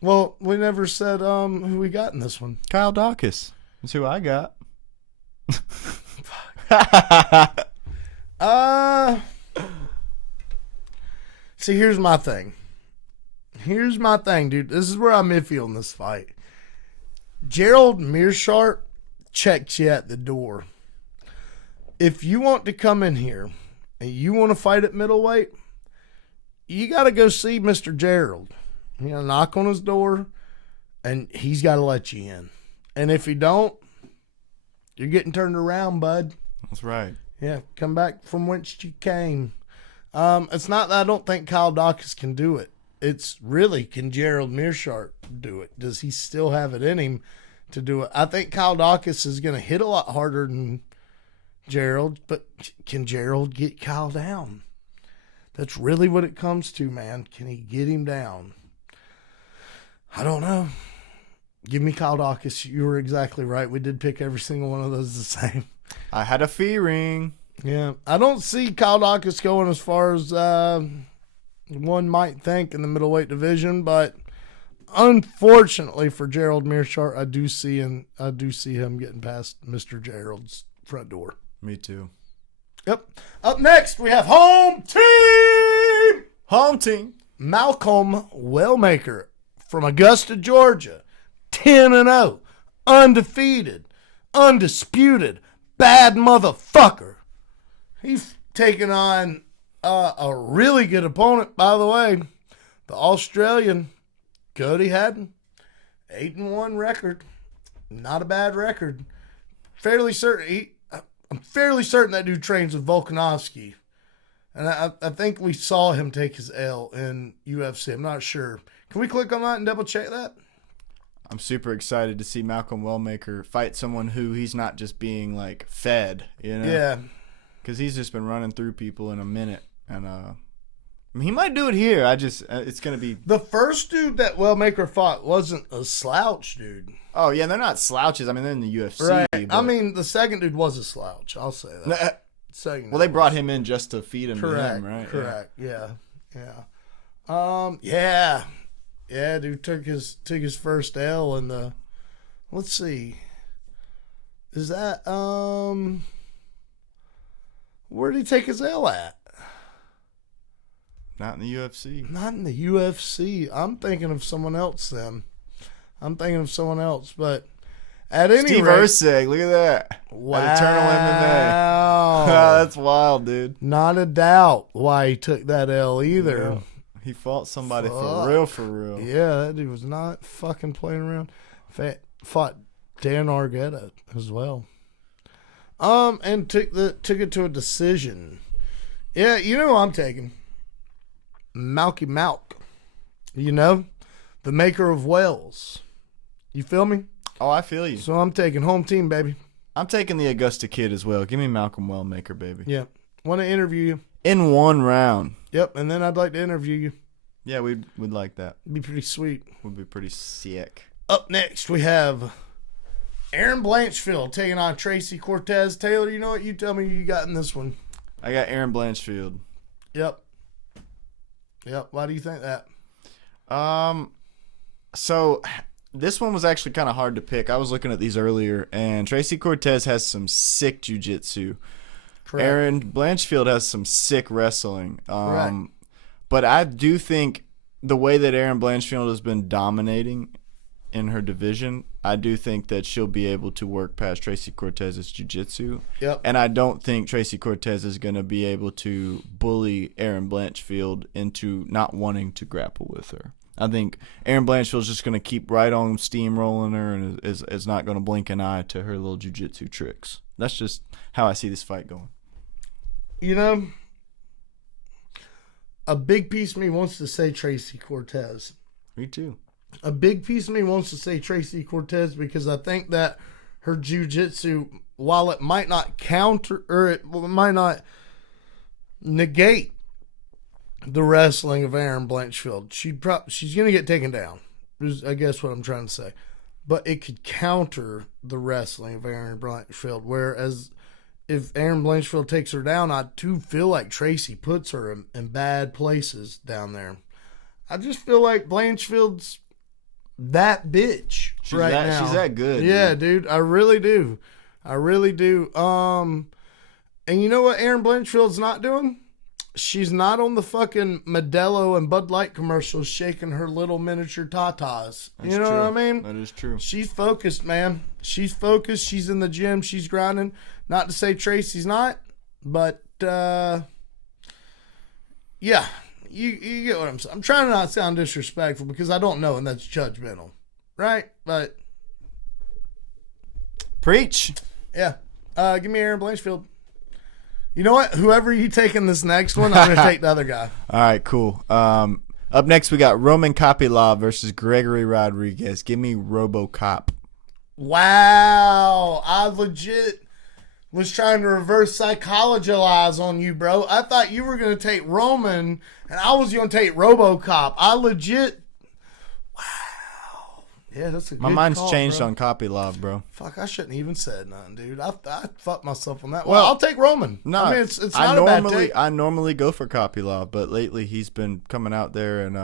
Well, we never said who we got in this one. Kyle Dawkins. That's who I got. See, here's my thing. Here's my thing, dude. This is where I'm iffy on this fight. Gerald Mearshart checks you at the door. If you want to come in here and you want to fight at middleweight, you got to go see Mr. Gerald. You got to knock on his door, and he's got to let you in. And if he don't, You're getting turned around, bud. That's right. Yeah, come back from whence you came. It's not that I don't think Kyle Dawkins can do it. It's really, can Gerald Meerschaert do it? Does he still have it in him to do it? I think Kyle Dawkins is going to hit a lot harder than Gerald, but can Gerald get Kyle down? That's really what it comes to, man. Can he get him down? I don't know. Give me Kyle Dawkins. You were exactly right. We did pick every single one of those the same. I had a feeling. Yeah. I don't see Kyle Dawkins going as far as one might think in the middleweight division, but unfortunately for Gerald Meerschaert, I do see him getting past Mr. Gerald's front door. Me too. Yep. Up next, we have home team. Home team. Malcolm Wellmaker from Augusta, Georgia. 10-0. Undefeated. Undisputed. Bad motherfucker. He's taking on a really good opponent, by the way. The Australian, Cody Haddon. 8-1 record. Not a bad record. I'm fairly certain that dude trains with Volkanovski. And I think we saw him take his L in UFC. I'm not sure. Can we click on that and double check that? I'm super excited to see Malcolm Wellmaker fight someone who he's not just being like fed, you know? Yeah. Because he's just been running through people in a minute. And I mean, he might do it here. It's going to be. The first dude that Wellmaker fought wasn't a slouch, dude. Oh, yeah, they're not slouches. I mean, they're in the UFC. Right. But... I mean, the second dude was a slouch. I'll say that. Well, they brought him in just to feed him to him, right? Correct. Yeah. Yeah. Yeah, dude took his first L in the. Let's see. Is that where did he take his L at? Not in the UFC. Not in the UFC. I'm thinking of someone else then. But at any Steve rate, Erceg, look at that. Wow. At Eternal MMA. That's wild, dude. Not a doubt why he took that L either. Yeah. He fought somebody Fuck. for real. Yeah, that dude was not fucking playing around. Fought Dan Argueta as well. And took it to a decision. Yeah, you know who I'm taking. Malky Malk. You know? The maker of Wells. You feel me? Oh, I feel you. So I'm taking home team, baby. I'm taking the Augusta kid as well. Give me Malcolm Wellmaker, baby. Yeah. Want to interview you. In one round. Yep, and then I'd like to interview you. Yeah, we'd like that. It'd be pretty sweet. Would be pretty sick. Up next, we have Aaron Blanchfield taking on Tracy Cortez. Taylor, you know what? You tell me who you got in this one. I got Aaron Blanchfield. Yep. Why do you think that? So this one was actually kind of hard to pick. I was looking at these earlier, and Tracy Cortez has some sick jiu-jitsu. Correct. Aaron Blanchfield has some sick wrestling. Correct. But I do think the way that Aaron Blanchfield has been dominating in her division, I do think that she'll be able to work past Tracy Cortez's jiu-jitsu. Yep. And I don't think Tracy Cortez is going to be able to bully Aaron Blanchfield into not wanting to grapple with her. I think Aaron Blanchfield's just going to keep right on steamrolling her and is not going to blink an eye to her little jiu-jitsu tricks. That's just how I see this fight going. You know, a big piece of me wants to say Tracy Cortez. Me too. A big piece of me wants to say Tracy Cortez because I think that her jiu-jitsu, while it might not counter or it might not negate the wrestling of Aaron Blanchfield, she's going to get taken down, is I guess what I'm trying to say. But it could counter the wrestling of Aaron Blanchfield, whereas if Aaron Blanchfield takes her down, I do feel like Tracy puts her in bad places down there. I just feel like Blanchfield's that bitch now. She's that good. Yeah, dude. I really do. And you know what Aaron Blanchfield's not doing? She's not on the fucking Modelo and Bud Light commercials shaking her little miniature tatas. You know what I mean? That is true. She's focused, man. She's focused. She's in the gym. She's grinding. Not to say Tracy's not, but yeah, you get what I'm saying. I'm trying to not sound disrespectful because I don't know, and that's judgmental, right? But preach. Yeah. Give me Aaron Blanchfield. You know what? Whoever you take in this next one, I'm going to take the other guy. All right, cool. Up next, we got Roman Kopylov versus Gregory Rodriguez. Give me RoboCop. Wow. I legit was trying to reverse psychologize on you, bro. I thought you were going to take Roman, and I was going to take RoboCop. I legit... Wow. Yeah, that's a good My mind's call, changed bro. on Kopylov, bro. Fuck, I shouldn't even said nothing, dude. I fucked myself on that. Well, I'll take Roman. No, I mean, it's not a bad take. I normally go for Kopylov, but lately he's been coming out there and,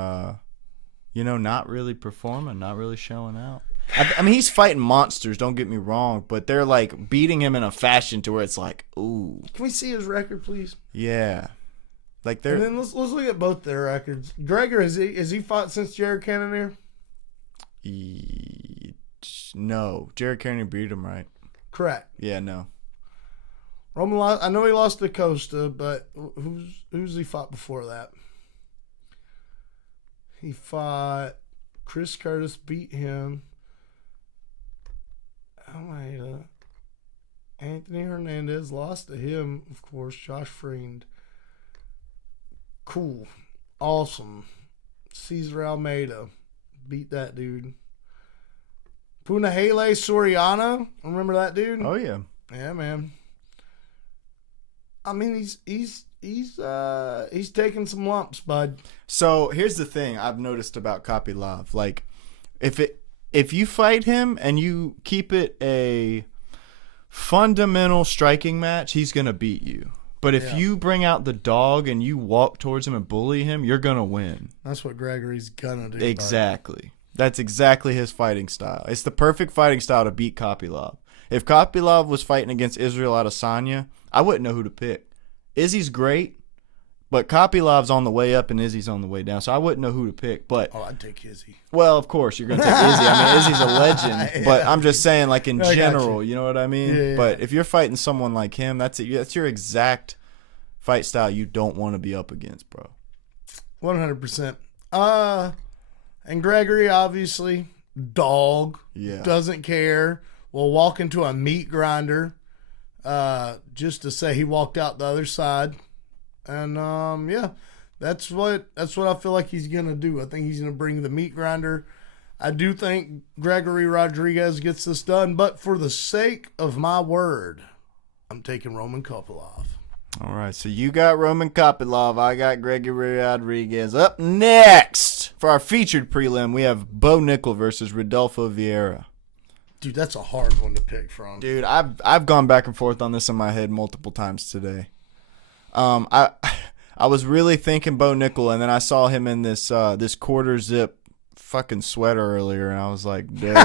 not really performing, not really showing out. I mean, he's fighting monsters, don't get me wrong, but they're, like, beating him in a fashion to where it's like, ooh. Can we see his record, please? Yeah. Like, they're... And then let's look at both their records. Gregor, has he fought since Jared Cannonier? No. Jared Cannonier beat him, right? Correct. Yeah, no. Roman lost. I know he lost to Costa, but who's he fought before that? He fought Chris Curtis, beat him. Almeida. Anthony Hernandez lost to him, of course. Josh Friend. Cool. Awesome. Cesar Almeida. Beat that dude. Punahele Soriano. Remember that dude? Oh, yeah. Yeah, man. I mean, he's taking some lumps, bud. So here's the thing I've noticed about Kopylov. Like, if you fight him and you keep it a fundamental striking match, he's gonna beat you. But if you bring out the dog and you walk towards him and bully him, you're gonna win. That's what Gregory's gonna do. Exactly. Bud. That's exactly his fighting style. It's the perfect fighting style to beat Kopylov. If Kopylov was fighting against Israel Adesanya, I wouldn't know who to pick. Izzy's great, but Kopylov's on the way up and Izzy's on the way down, so I wouldn't know who to pick. But I'd take Izzy. Well, of course, you're going to take Izzy. I mean, Izzy's a legend, but I'm just saying, like, in general, you know what I mean? Yeah. But if you're fighting someone like him, that's your exact fight style you don't want to be up against, bro. 100%. And Gregory, obviously, dog. Yeah. Doesn't care. Will walk into a meat grinder just to say he walked out the other side. And, that's what I feel like he's going to do. I think he's going to bring the meat grinder. I do think Gregory Rodriguez gets this done, but for the sake of my word, I'm taking Roman Kopylov. All right, so you got Roman Kopylov. I got Gregory Rodriguez. Up next, for our featured prelim, we have Bo Nickel versus Rodolfo Vieira. Dude, that's a hard one to pick from. Dude, I've gone back and forth on this in my head multiple times today. I was really thinking Bo Nickel, and then I saw him in this quarter zip fucking sweater earlier, and I was like, dude,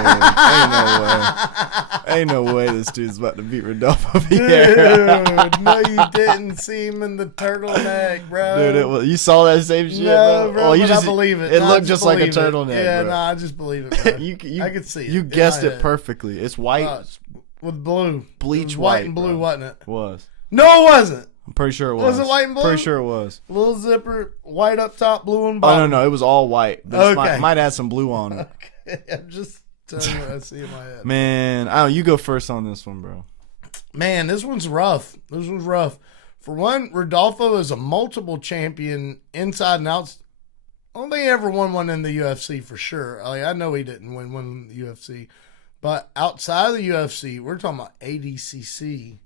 ain't no way this dude's about to beat Rodolfo Vieira. Dude, no, you didn't see him in the turtleneck, bro. Dude, you saw that same shit, no, bro? But I believe it. It looked just like a turtleneck, Yeah, bro. no, I just believe it, bro. you I could see it. You guessed it perfectly. It's white. With blue. Bleach white and bro. blue, wasn't it? It was. No, it wasn't. I'm pretty sure it was. Was it white and blue? Pretty sure it was. Little zipper, white up top, blue and Oh, bottom. no, it was all white. But Okay. it might add some blue on it. Okay, I'm just telling you what I see in my head. Man, you go first on this one, bro. Man, this one's rough. For one, Rodolfo is a multiple champion inside and out. I don't think he ever won one in the UFC for sure. I know he didn't win one in the UFC. But outside of the UFC, we're talking about ADCC.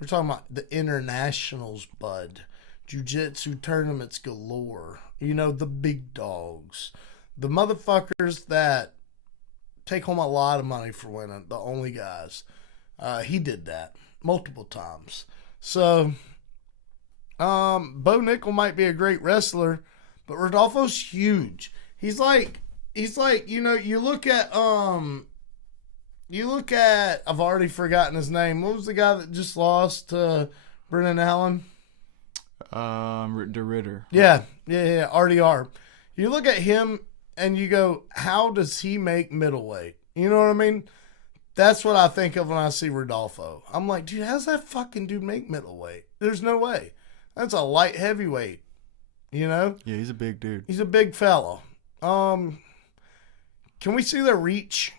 We're talking about the internationals, bud. Jiu-jitsu tournaments galore. You know, the big dogs. The motherfuckers that take home a lot of money for winning. The only guys. He did that multiple times. So, Bo Nickel might be a great wrestler, but Rodolfo's huge. He's like, you know, you look at, I've already forgotten his name. What was the guy that just lost to Brennan Allen? De Ritter. Yeah, RDR. You look at him and you go, how does he make middleweight? You know what I mean? That's what I think of when I see Rodolfo. I'm like, dude, how's that fucking dude make middleweight? There's no way. That's a light heavyweight, you know? Yeah, he's a big dude. He's a big fella. Can we see their reach?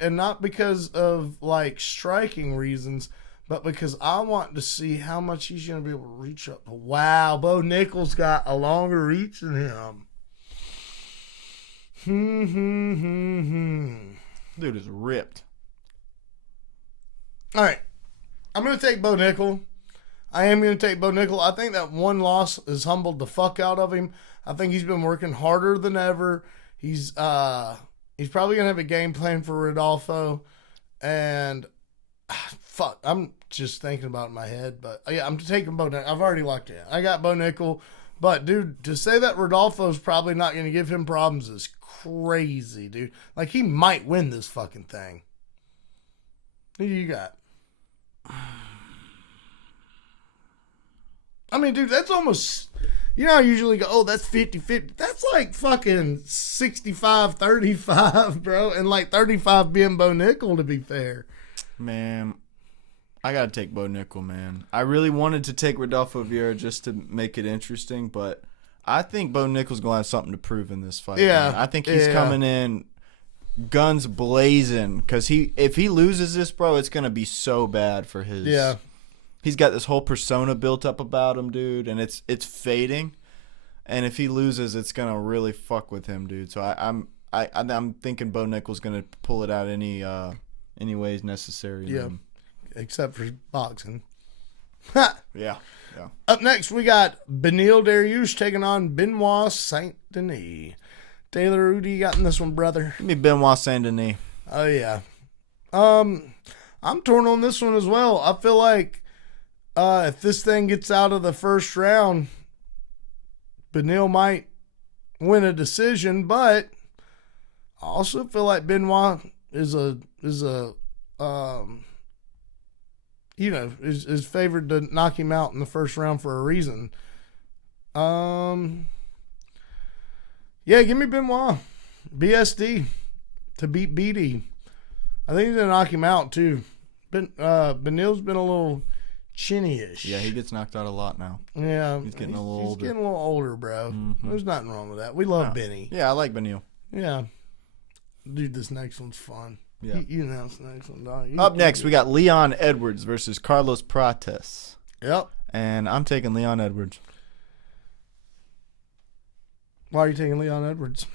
And not because of like striking reasons, but because I want to see how much he's going to be able to reach up. Wow, Bo Nickel's got a longer reach than him. Dude is ripped. All right. I'm going to take Bo Nickel. I am going to take Bo Nickel. I think that one loss has humbled the fuck out of him. I think he's been working harder than ever. He's probably going to have a game plan for Rodolfo. And fuck, I'm just thinking about it in my head. But yeah, I'm taking Bo Nickel. I've already locked it in. I got Bo Nickel. But dude, to say that Rodolfo's probably not going to give him problems is crazy, dude. Like, he might win this fucking thing. Who you got? I mean, dude, that's almost, you know, I usually go, oh, that's 50-50. That's like fucking 65-35, bro. And like 35 being Bo Nickel, to be fair. Man, I got to take Bo Nickel, man. I really wanted to take Rodolfo Vieira just to make it interesting, but I think Bo Nickel's going to have something to prove in this fight. Yeah. Man. I think he's coming in guns blazing, because if he loses this, bro, it's going to be so bad for his. Yeah. He's got this whole persona built up about him, dude, and it's fading. And if he loses, it's gonna really fuck with him, dude. So I'm thinking Bo Nickel's gonna pull it out any ways necessary. Yeah, except for boxing. Yeah. Up next, we got Beneil Dariush taking on Benoit Saint Denis. Taylor, who do you got in this one, brother? Give me Benoit Saint Denis. Oh yeah. I'm torn on this one as well. I feel like if this thing gets out of the first round, Beneil might win a decision, but I also feel like Benoit is favored to knock him out in the first round for a reason. Yeah, give me Benoit. BSD to beat BD. I think he's gonna knock him out too. Beneil's been a little chinny-ish. Yeah, he gets knocked out a lot now. Yeah. He's getting a little older. He's getting a little older, bro. Mm-hmm. There's nothing wrong with that. We love Benny. Yeah, I like Beneil. Yeah. Dude, this next one's fun. Yeah. You announce the next one, dog. Up next, we got Leon Edwards versus Carlos Prates. Yep. And I'm taking Leon Edwards. Why are you taking Leon Edwards?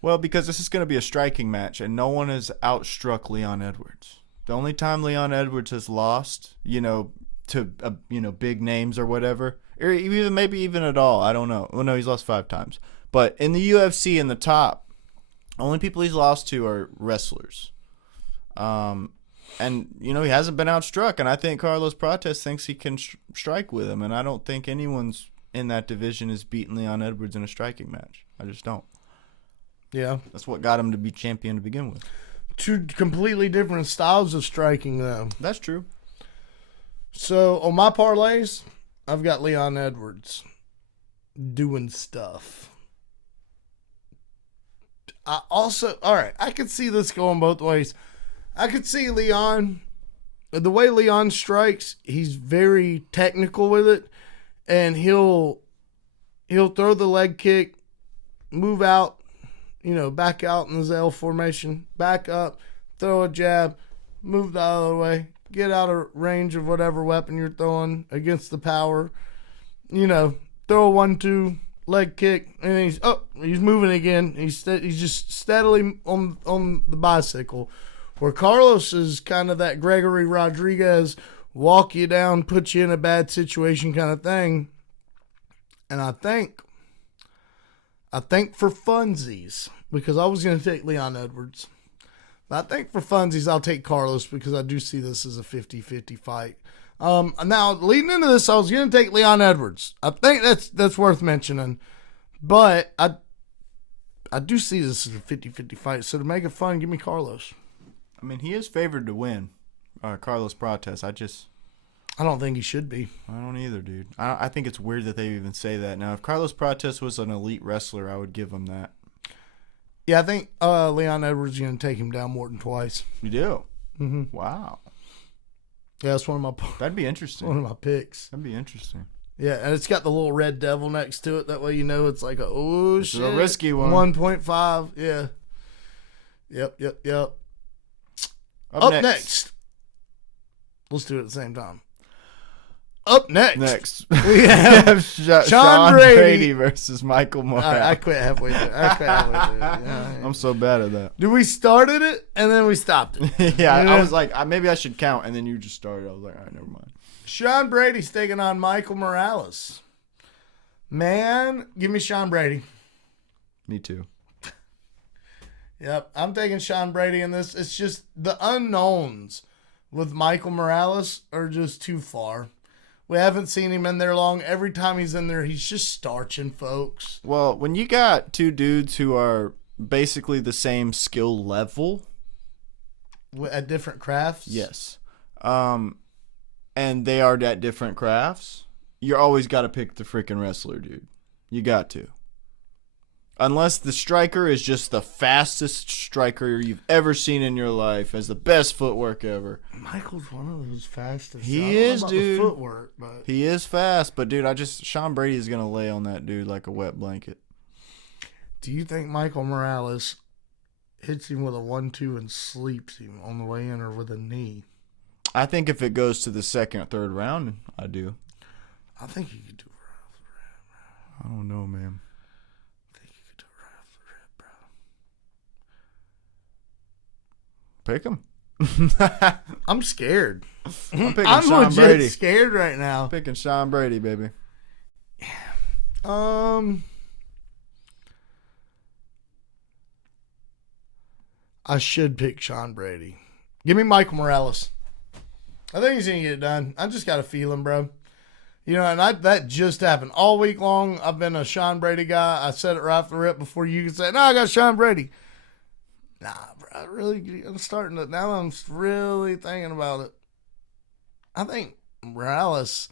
Well, because this is going to be a striking match, and no one has outstruck Leon Edwards. The only time Leon Edwards has lost, to big names or whatever, or maybe even at all, I don't know. Well, no, he's lost 5 times. But in the UFC, in the top, only people he's lost to are wrestlers. And he hasn't been outstruck, and I think Carlos Prates thinks he can strike with him, and I don't think anyone's in that division has beaten Leon Edwards in a striking match. I just don't. Yeah. That's what got him to be champion to begin with. 2 completely different styles of striking, though. That's true. So, on my parlays, I've got Leon Edwards doing stuff. I could see this going both ways. I could see Leon, the way Leon strikes, he's very technical with it, and he'll throw the leg kick, move out, back out in the Zell formation, back up, throw a jab, move the other way, get out of range of whatever weapon you're throwing against the power, throw a 1-2 leg kick, and he's moving again. He's just steadily on the bicycle. Where Carlos is kind of that Gregory Rodriguez, walk you down, put you in a bad situation kind of thing. And I think for funsies, because I was going to take Leon Edwards, but I think for funsies I'll take Carlos, because I do see this as a 50-50 fight. Now, leading into this, I was going to take Leon Edwards. I think that's worth mentioning, but I do see this as a 50-50 fight. So to make it fun, give me Carlos. I mean, he is favored to win, Carlos Prates. I don't think he should be. I don't either, dude. I think it's weird that they even say that. Now, if Carlos Prates was an elite wrestler, I would give him that. Yeah, I think Leon Edwards is going to take him down more than twice. You do? Mm-hmm. Wow. Yeah, that's one of my. That'd be interesting. One of my picks. That'd be interesting. Yeah, and it's got the little red devil next to it. That way it's like it's a risky one. 1.5. Yeah. Yep. Up Up next. Let's do it at the same time. Up next. We have Sean Brady versus Michael Morales. I quit halfway through. Yeah. I'm so bad at that. We started it and then we stopped it. Yeah, I was like, maybe I should count, and then you just started. I was like, all right, never mind. Sean Brady's taking on Michael Morales. Man, give me Sean Brady. Me too. Yep, I'm taking Sean Brady in this. It's just the unknowns with Michael Morales are just too far. We haven't seen him in there long. Every time he's in there, he's just starching folks. Well, when you got two dudes who are basically the same skill level At different crafts? yes, and they are at different crafts, you always got to pick the freaking wrestler, dude. You got to. Unless the striker is just the fastest striker you've ever seen in your life, has the best footwork ever. Michael's one of those fastest. He is, dude. The footwork, but He is fast, but dude, Sean Brady is gonna lay on that dude like a wet blanket. do you think Michael Morales hits him with a 1-2 and sleeps him on the way in, or with a knee? I think if it goes to the second or third round, I do. I think he could do it right off the rip. I don't know, man. I think he could do it right off the rip, bro. Pick him. I'm scared. I'm picking I'm Sean legit Brady. scared right now. Picking Sean Brady, baby. I should pick Sean Brady. Give me Michael Morales. I think he's gonna get it done. I just got a feeling, bro. You know, and that just happened all week long. I've been a Sean Brady guy. I said it right off the rip before you could say, "No, I got Sean Brady." Nah, bro. I'm starting to now. I'm really thinking about it. I think Morales.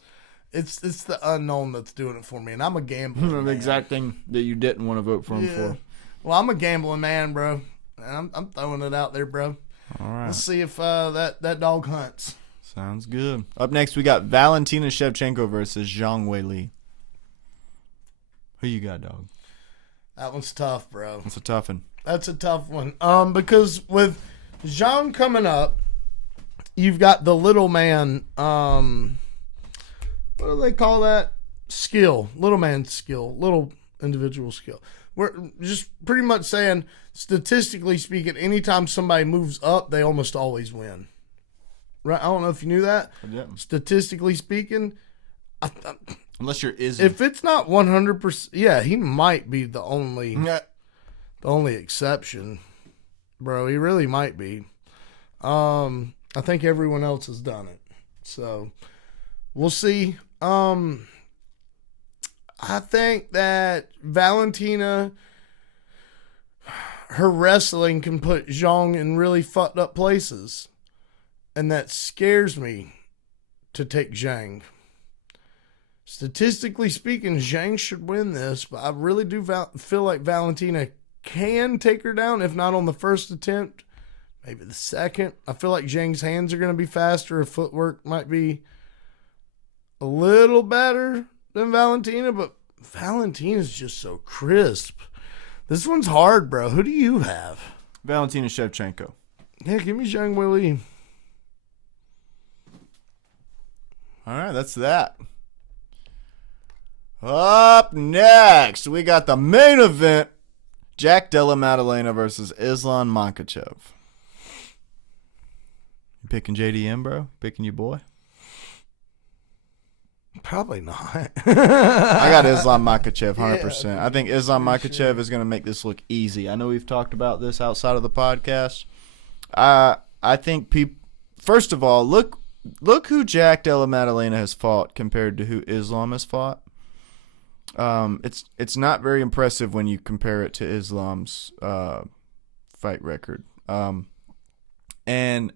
It's the unknown that's doing it for me, and I'm a gambler. The exact thing that you didn't want to vote for him for. Well, I'm a gambling man, bro. And I'm throwing it out there, bro. All right. Let's see if that dog hunts. Sounds good. Up next, we got Valentina Shevchenko versus Zhang Weili. Who you got, dog? That one's tough, bro. That's a tough one. That's a tough one. Because with Zhang coming up, you've got the little man. What do they call that? Skill. Little man skill. Little individual skill. We're just pretty much saying, statistically speaking, anytime somebody moves up, they almost always win. Right? I don't know if you knew that. Yeah. Statistically speaking, Unless you're Izzy. if it's not 100%, yeah, he might be the only exception, bro. He really might be. I think everyone else has done it, so we'll see. I think that Valentina, her wrestling can put Zhang in really fucked up places. And that scares me to take Zhang. Statistically speaking, Zhang should win this, but I really do feel like Valentina can take her down, if not on the first attempt, maybe the second. I feel like Zhang's hands are going to be faster. Her footwork might be a little better than Valentina, but Valentina's just so crisp. This one's hard, bro. Who do you have? Valentina Shevchenko. Yeah, give me Zhang Weili. All right, that's that. Up next, we got the main event. Jack Della Maddalena versus Islam Makhachev. You picking JDM, bro? Picking your boy? Probably not. I got Islam Makhachev 100%. Yeah, I think Islam Makhachev is going to make this look easy. I know we've talked about this outside of the podcast. I think people, first of all, look who Jack Della Maddalena has fought compared to who Islam has fought. It's not very impressive when you compare it to Islam's fight record. And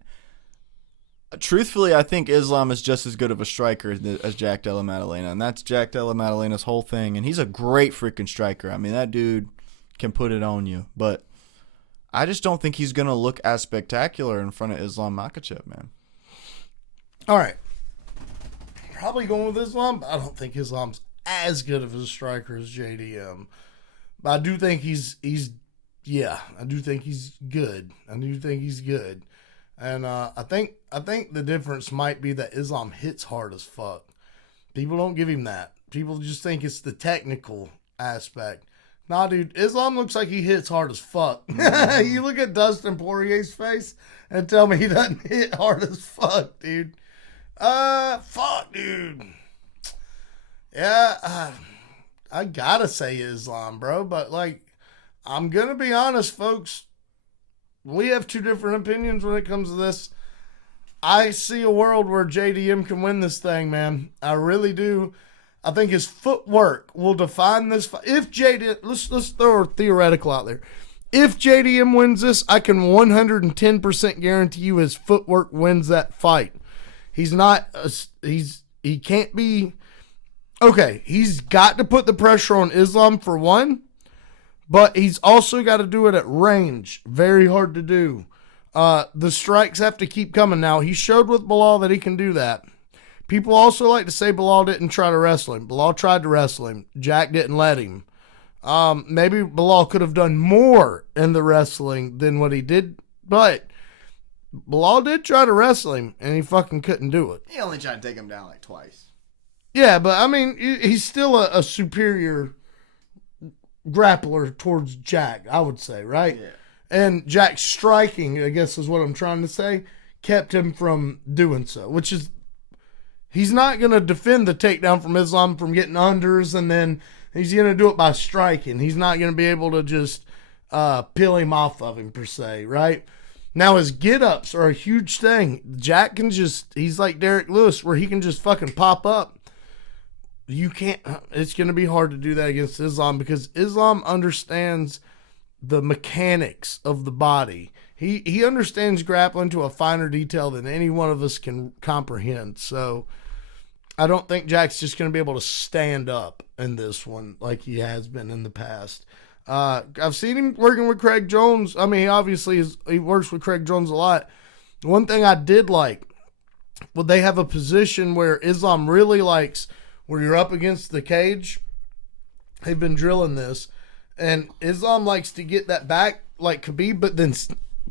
truthfully, I think Islam is just as good of a striker as Jack Della Maddalena, and that's Jack Della Maddalena's whole thing. And he's a great freaking striker. I mean, that dude can put it on you, but I just don't think he's gonna look as spectacular in front of Islam Makhachev, man. All right. Probably going with Islam, but I don't think Islam's as good of a striker as JDM. But I do think he's yeah, I do think he's good. And I think the difference might be that Islam hits hard as fuck. People don't give him that. People just think it's the technical aspect. Nah, dude, Islam looks like he hits hard as fuck. You look at Dustin Poirier's face and tell me he doesn't hit hard as fuck, dude. Fuck, dude. Yeah, I gotta say Islam, bro. But, like, I'm gonna be honest, folks. We have two different opinions when it comes to this. I see a world where JDM can win this thing, man. I really do. I think his footwork will define this fight. If JDM, let's throw a theoretical out there. If JDM wins this, I can 110% guarantee you his footwork wins that fight. He's not, he can't be, okay, he's got to put the pressure on Islam for one, but he's also got to do it at range. Very hard to do. The strikes have to keep coming. Now, he showed with Bilal that he can do that. People also like to say Bilal didn't try to wrestle him. Bilal tried to wrestle him. Jack didn't let him. Maybe Bilal could have done more in the wrestling than what he did, but Bilal did try to wrestle him, and he fucking couldn't do it. He only tried to take him down like twice. Yeah, but I mean, he's still a superior grappler towards Jack, I would say, right? Yeah. And Jack's striking, I guess is what I'm trying to say, kept him from doing so, which is, he's not going to defend the takedown from Islam from getting unders, and then he's going to do it by striking. He's not going to be able to just peel him off of him, per se, right? Now, his get-ups are a huge thing. Jack can just, he's like Derek Lewis, where he can just fucking pop up. You can't, it's going to be hard to do that against Islam, because Islam understands the mechanics of the body. He understands grappling to a finer detail than any one of us can comprehend. So I don't think Jack's just going to be able to stand up in this one like he has been in the past. I've seen him working with Craig Jones. I mean, he works with Craig Jones a lot. One thing I did like, well, they have a position where Islam really likes, where you're up against the cage. They've been drilling this. And Islam likes to get that back like Khabib, but then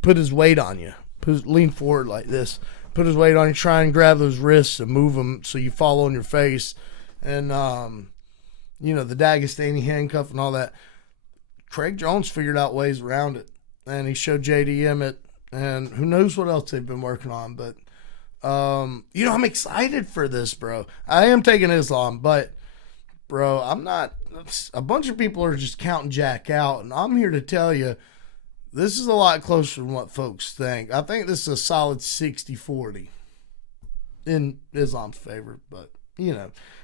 put his weight on you. Lean forward like this. Put his weight on you. Try and grab those wrists and move them so you fall on your face. And, the Dagestani handcuff and all that. Craig Jones figured out ways around it. And he showed JDM it. And who knows what else they've been working on. But, I'm excited for this, bro. I am taking Islam, but, bro, I'm not. A bunch of people are just counting Jack out, and I'm here to tell you this is a lot closer than what folks think. I think this is a solid 60-40 in Islam's favor, but,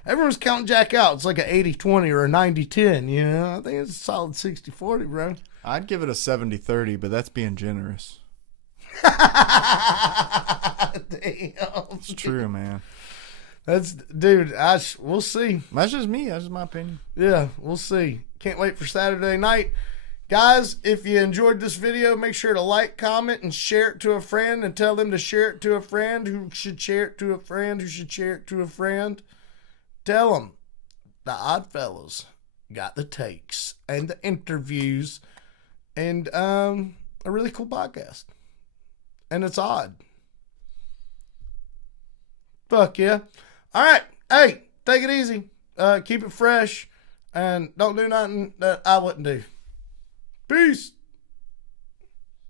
everyone's counting Jack out. It's like an 80-20 or a 90-10, I think it's a solid 60-40, bro. I'd give it a 70-30, but that's being generous. Damn. It's true, man. Dude, we'll see. That's just me. That's just my opinion. Yeah, we'll see. Can't wait for Saturday night. Guys, if you enjoyed this video, make sure to like, comment, and share it to a friend, and tell them to share it to a friend who should share it to a friend who should share it to a friend. Tell them the Odd Fellows got the takes and the interviews and a really cool podcast. And it's odd. Fuck yeah. All right. Hey, take it easy. Keep it fresh. And don't do nothing that I wouldn't do. Peace.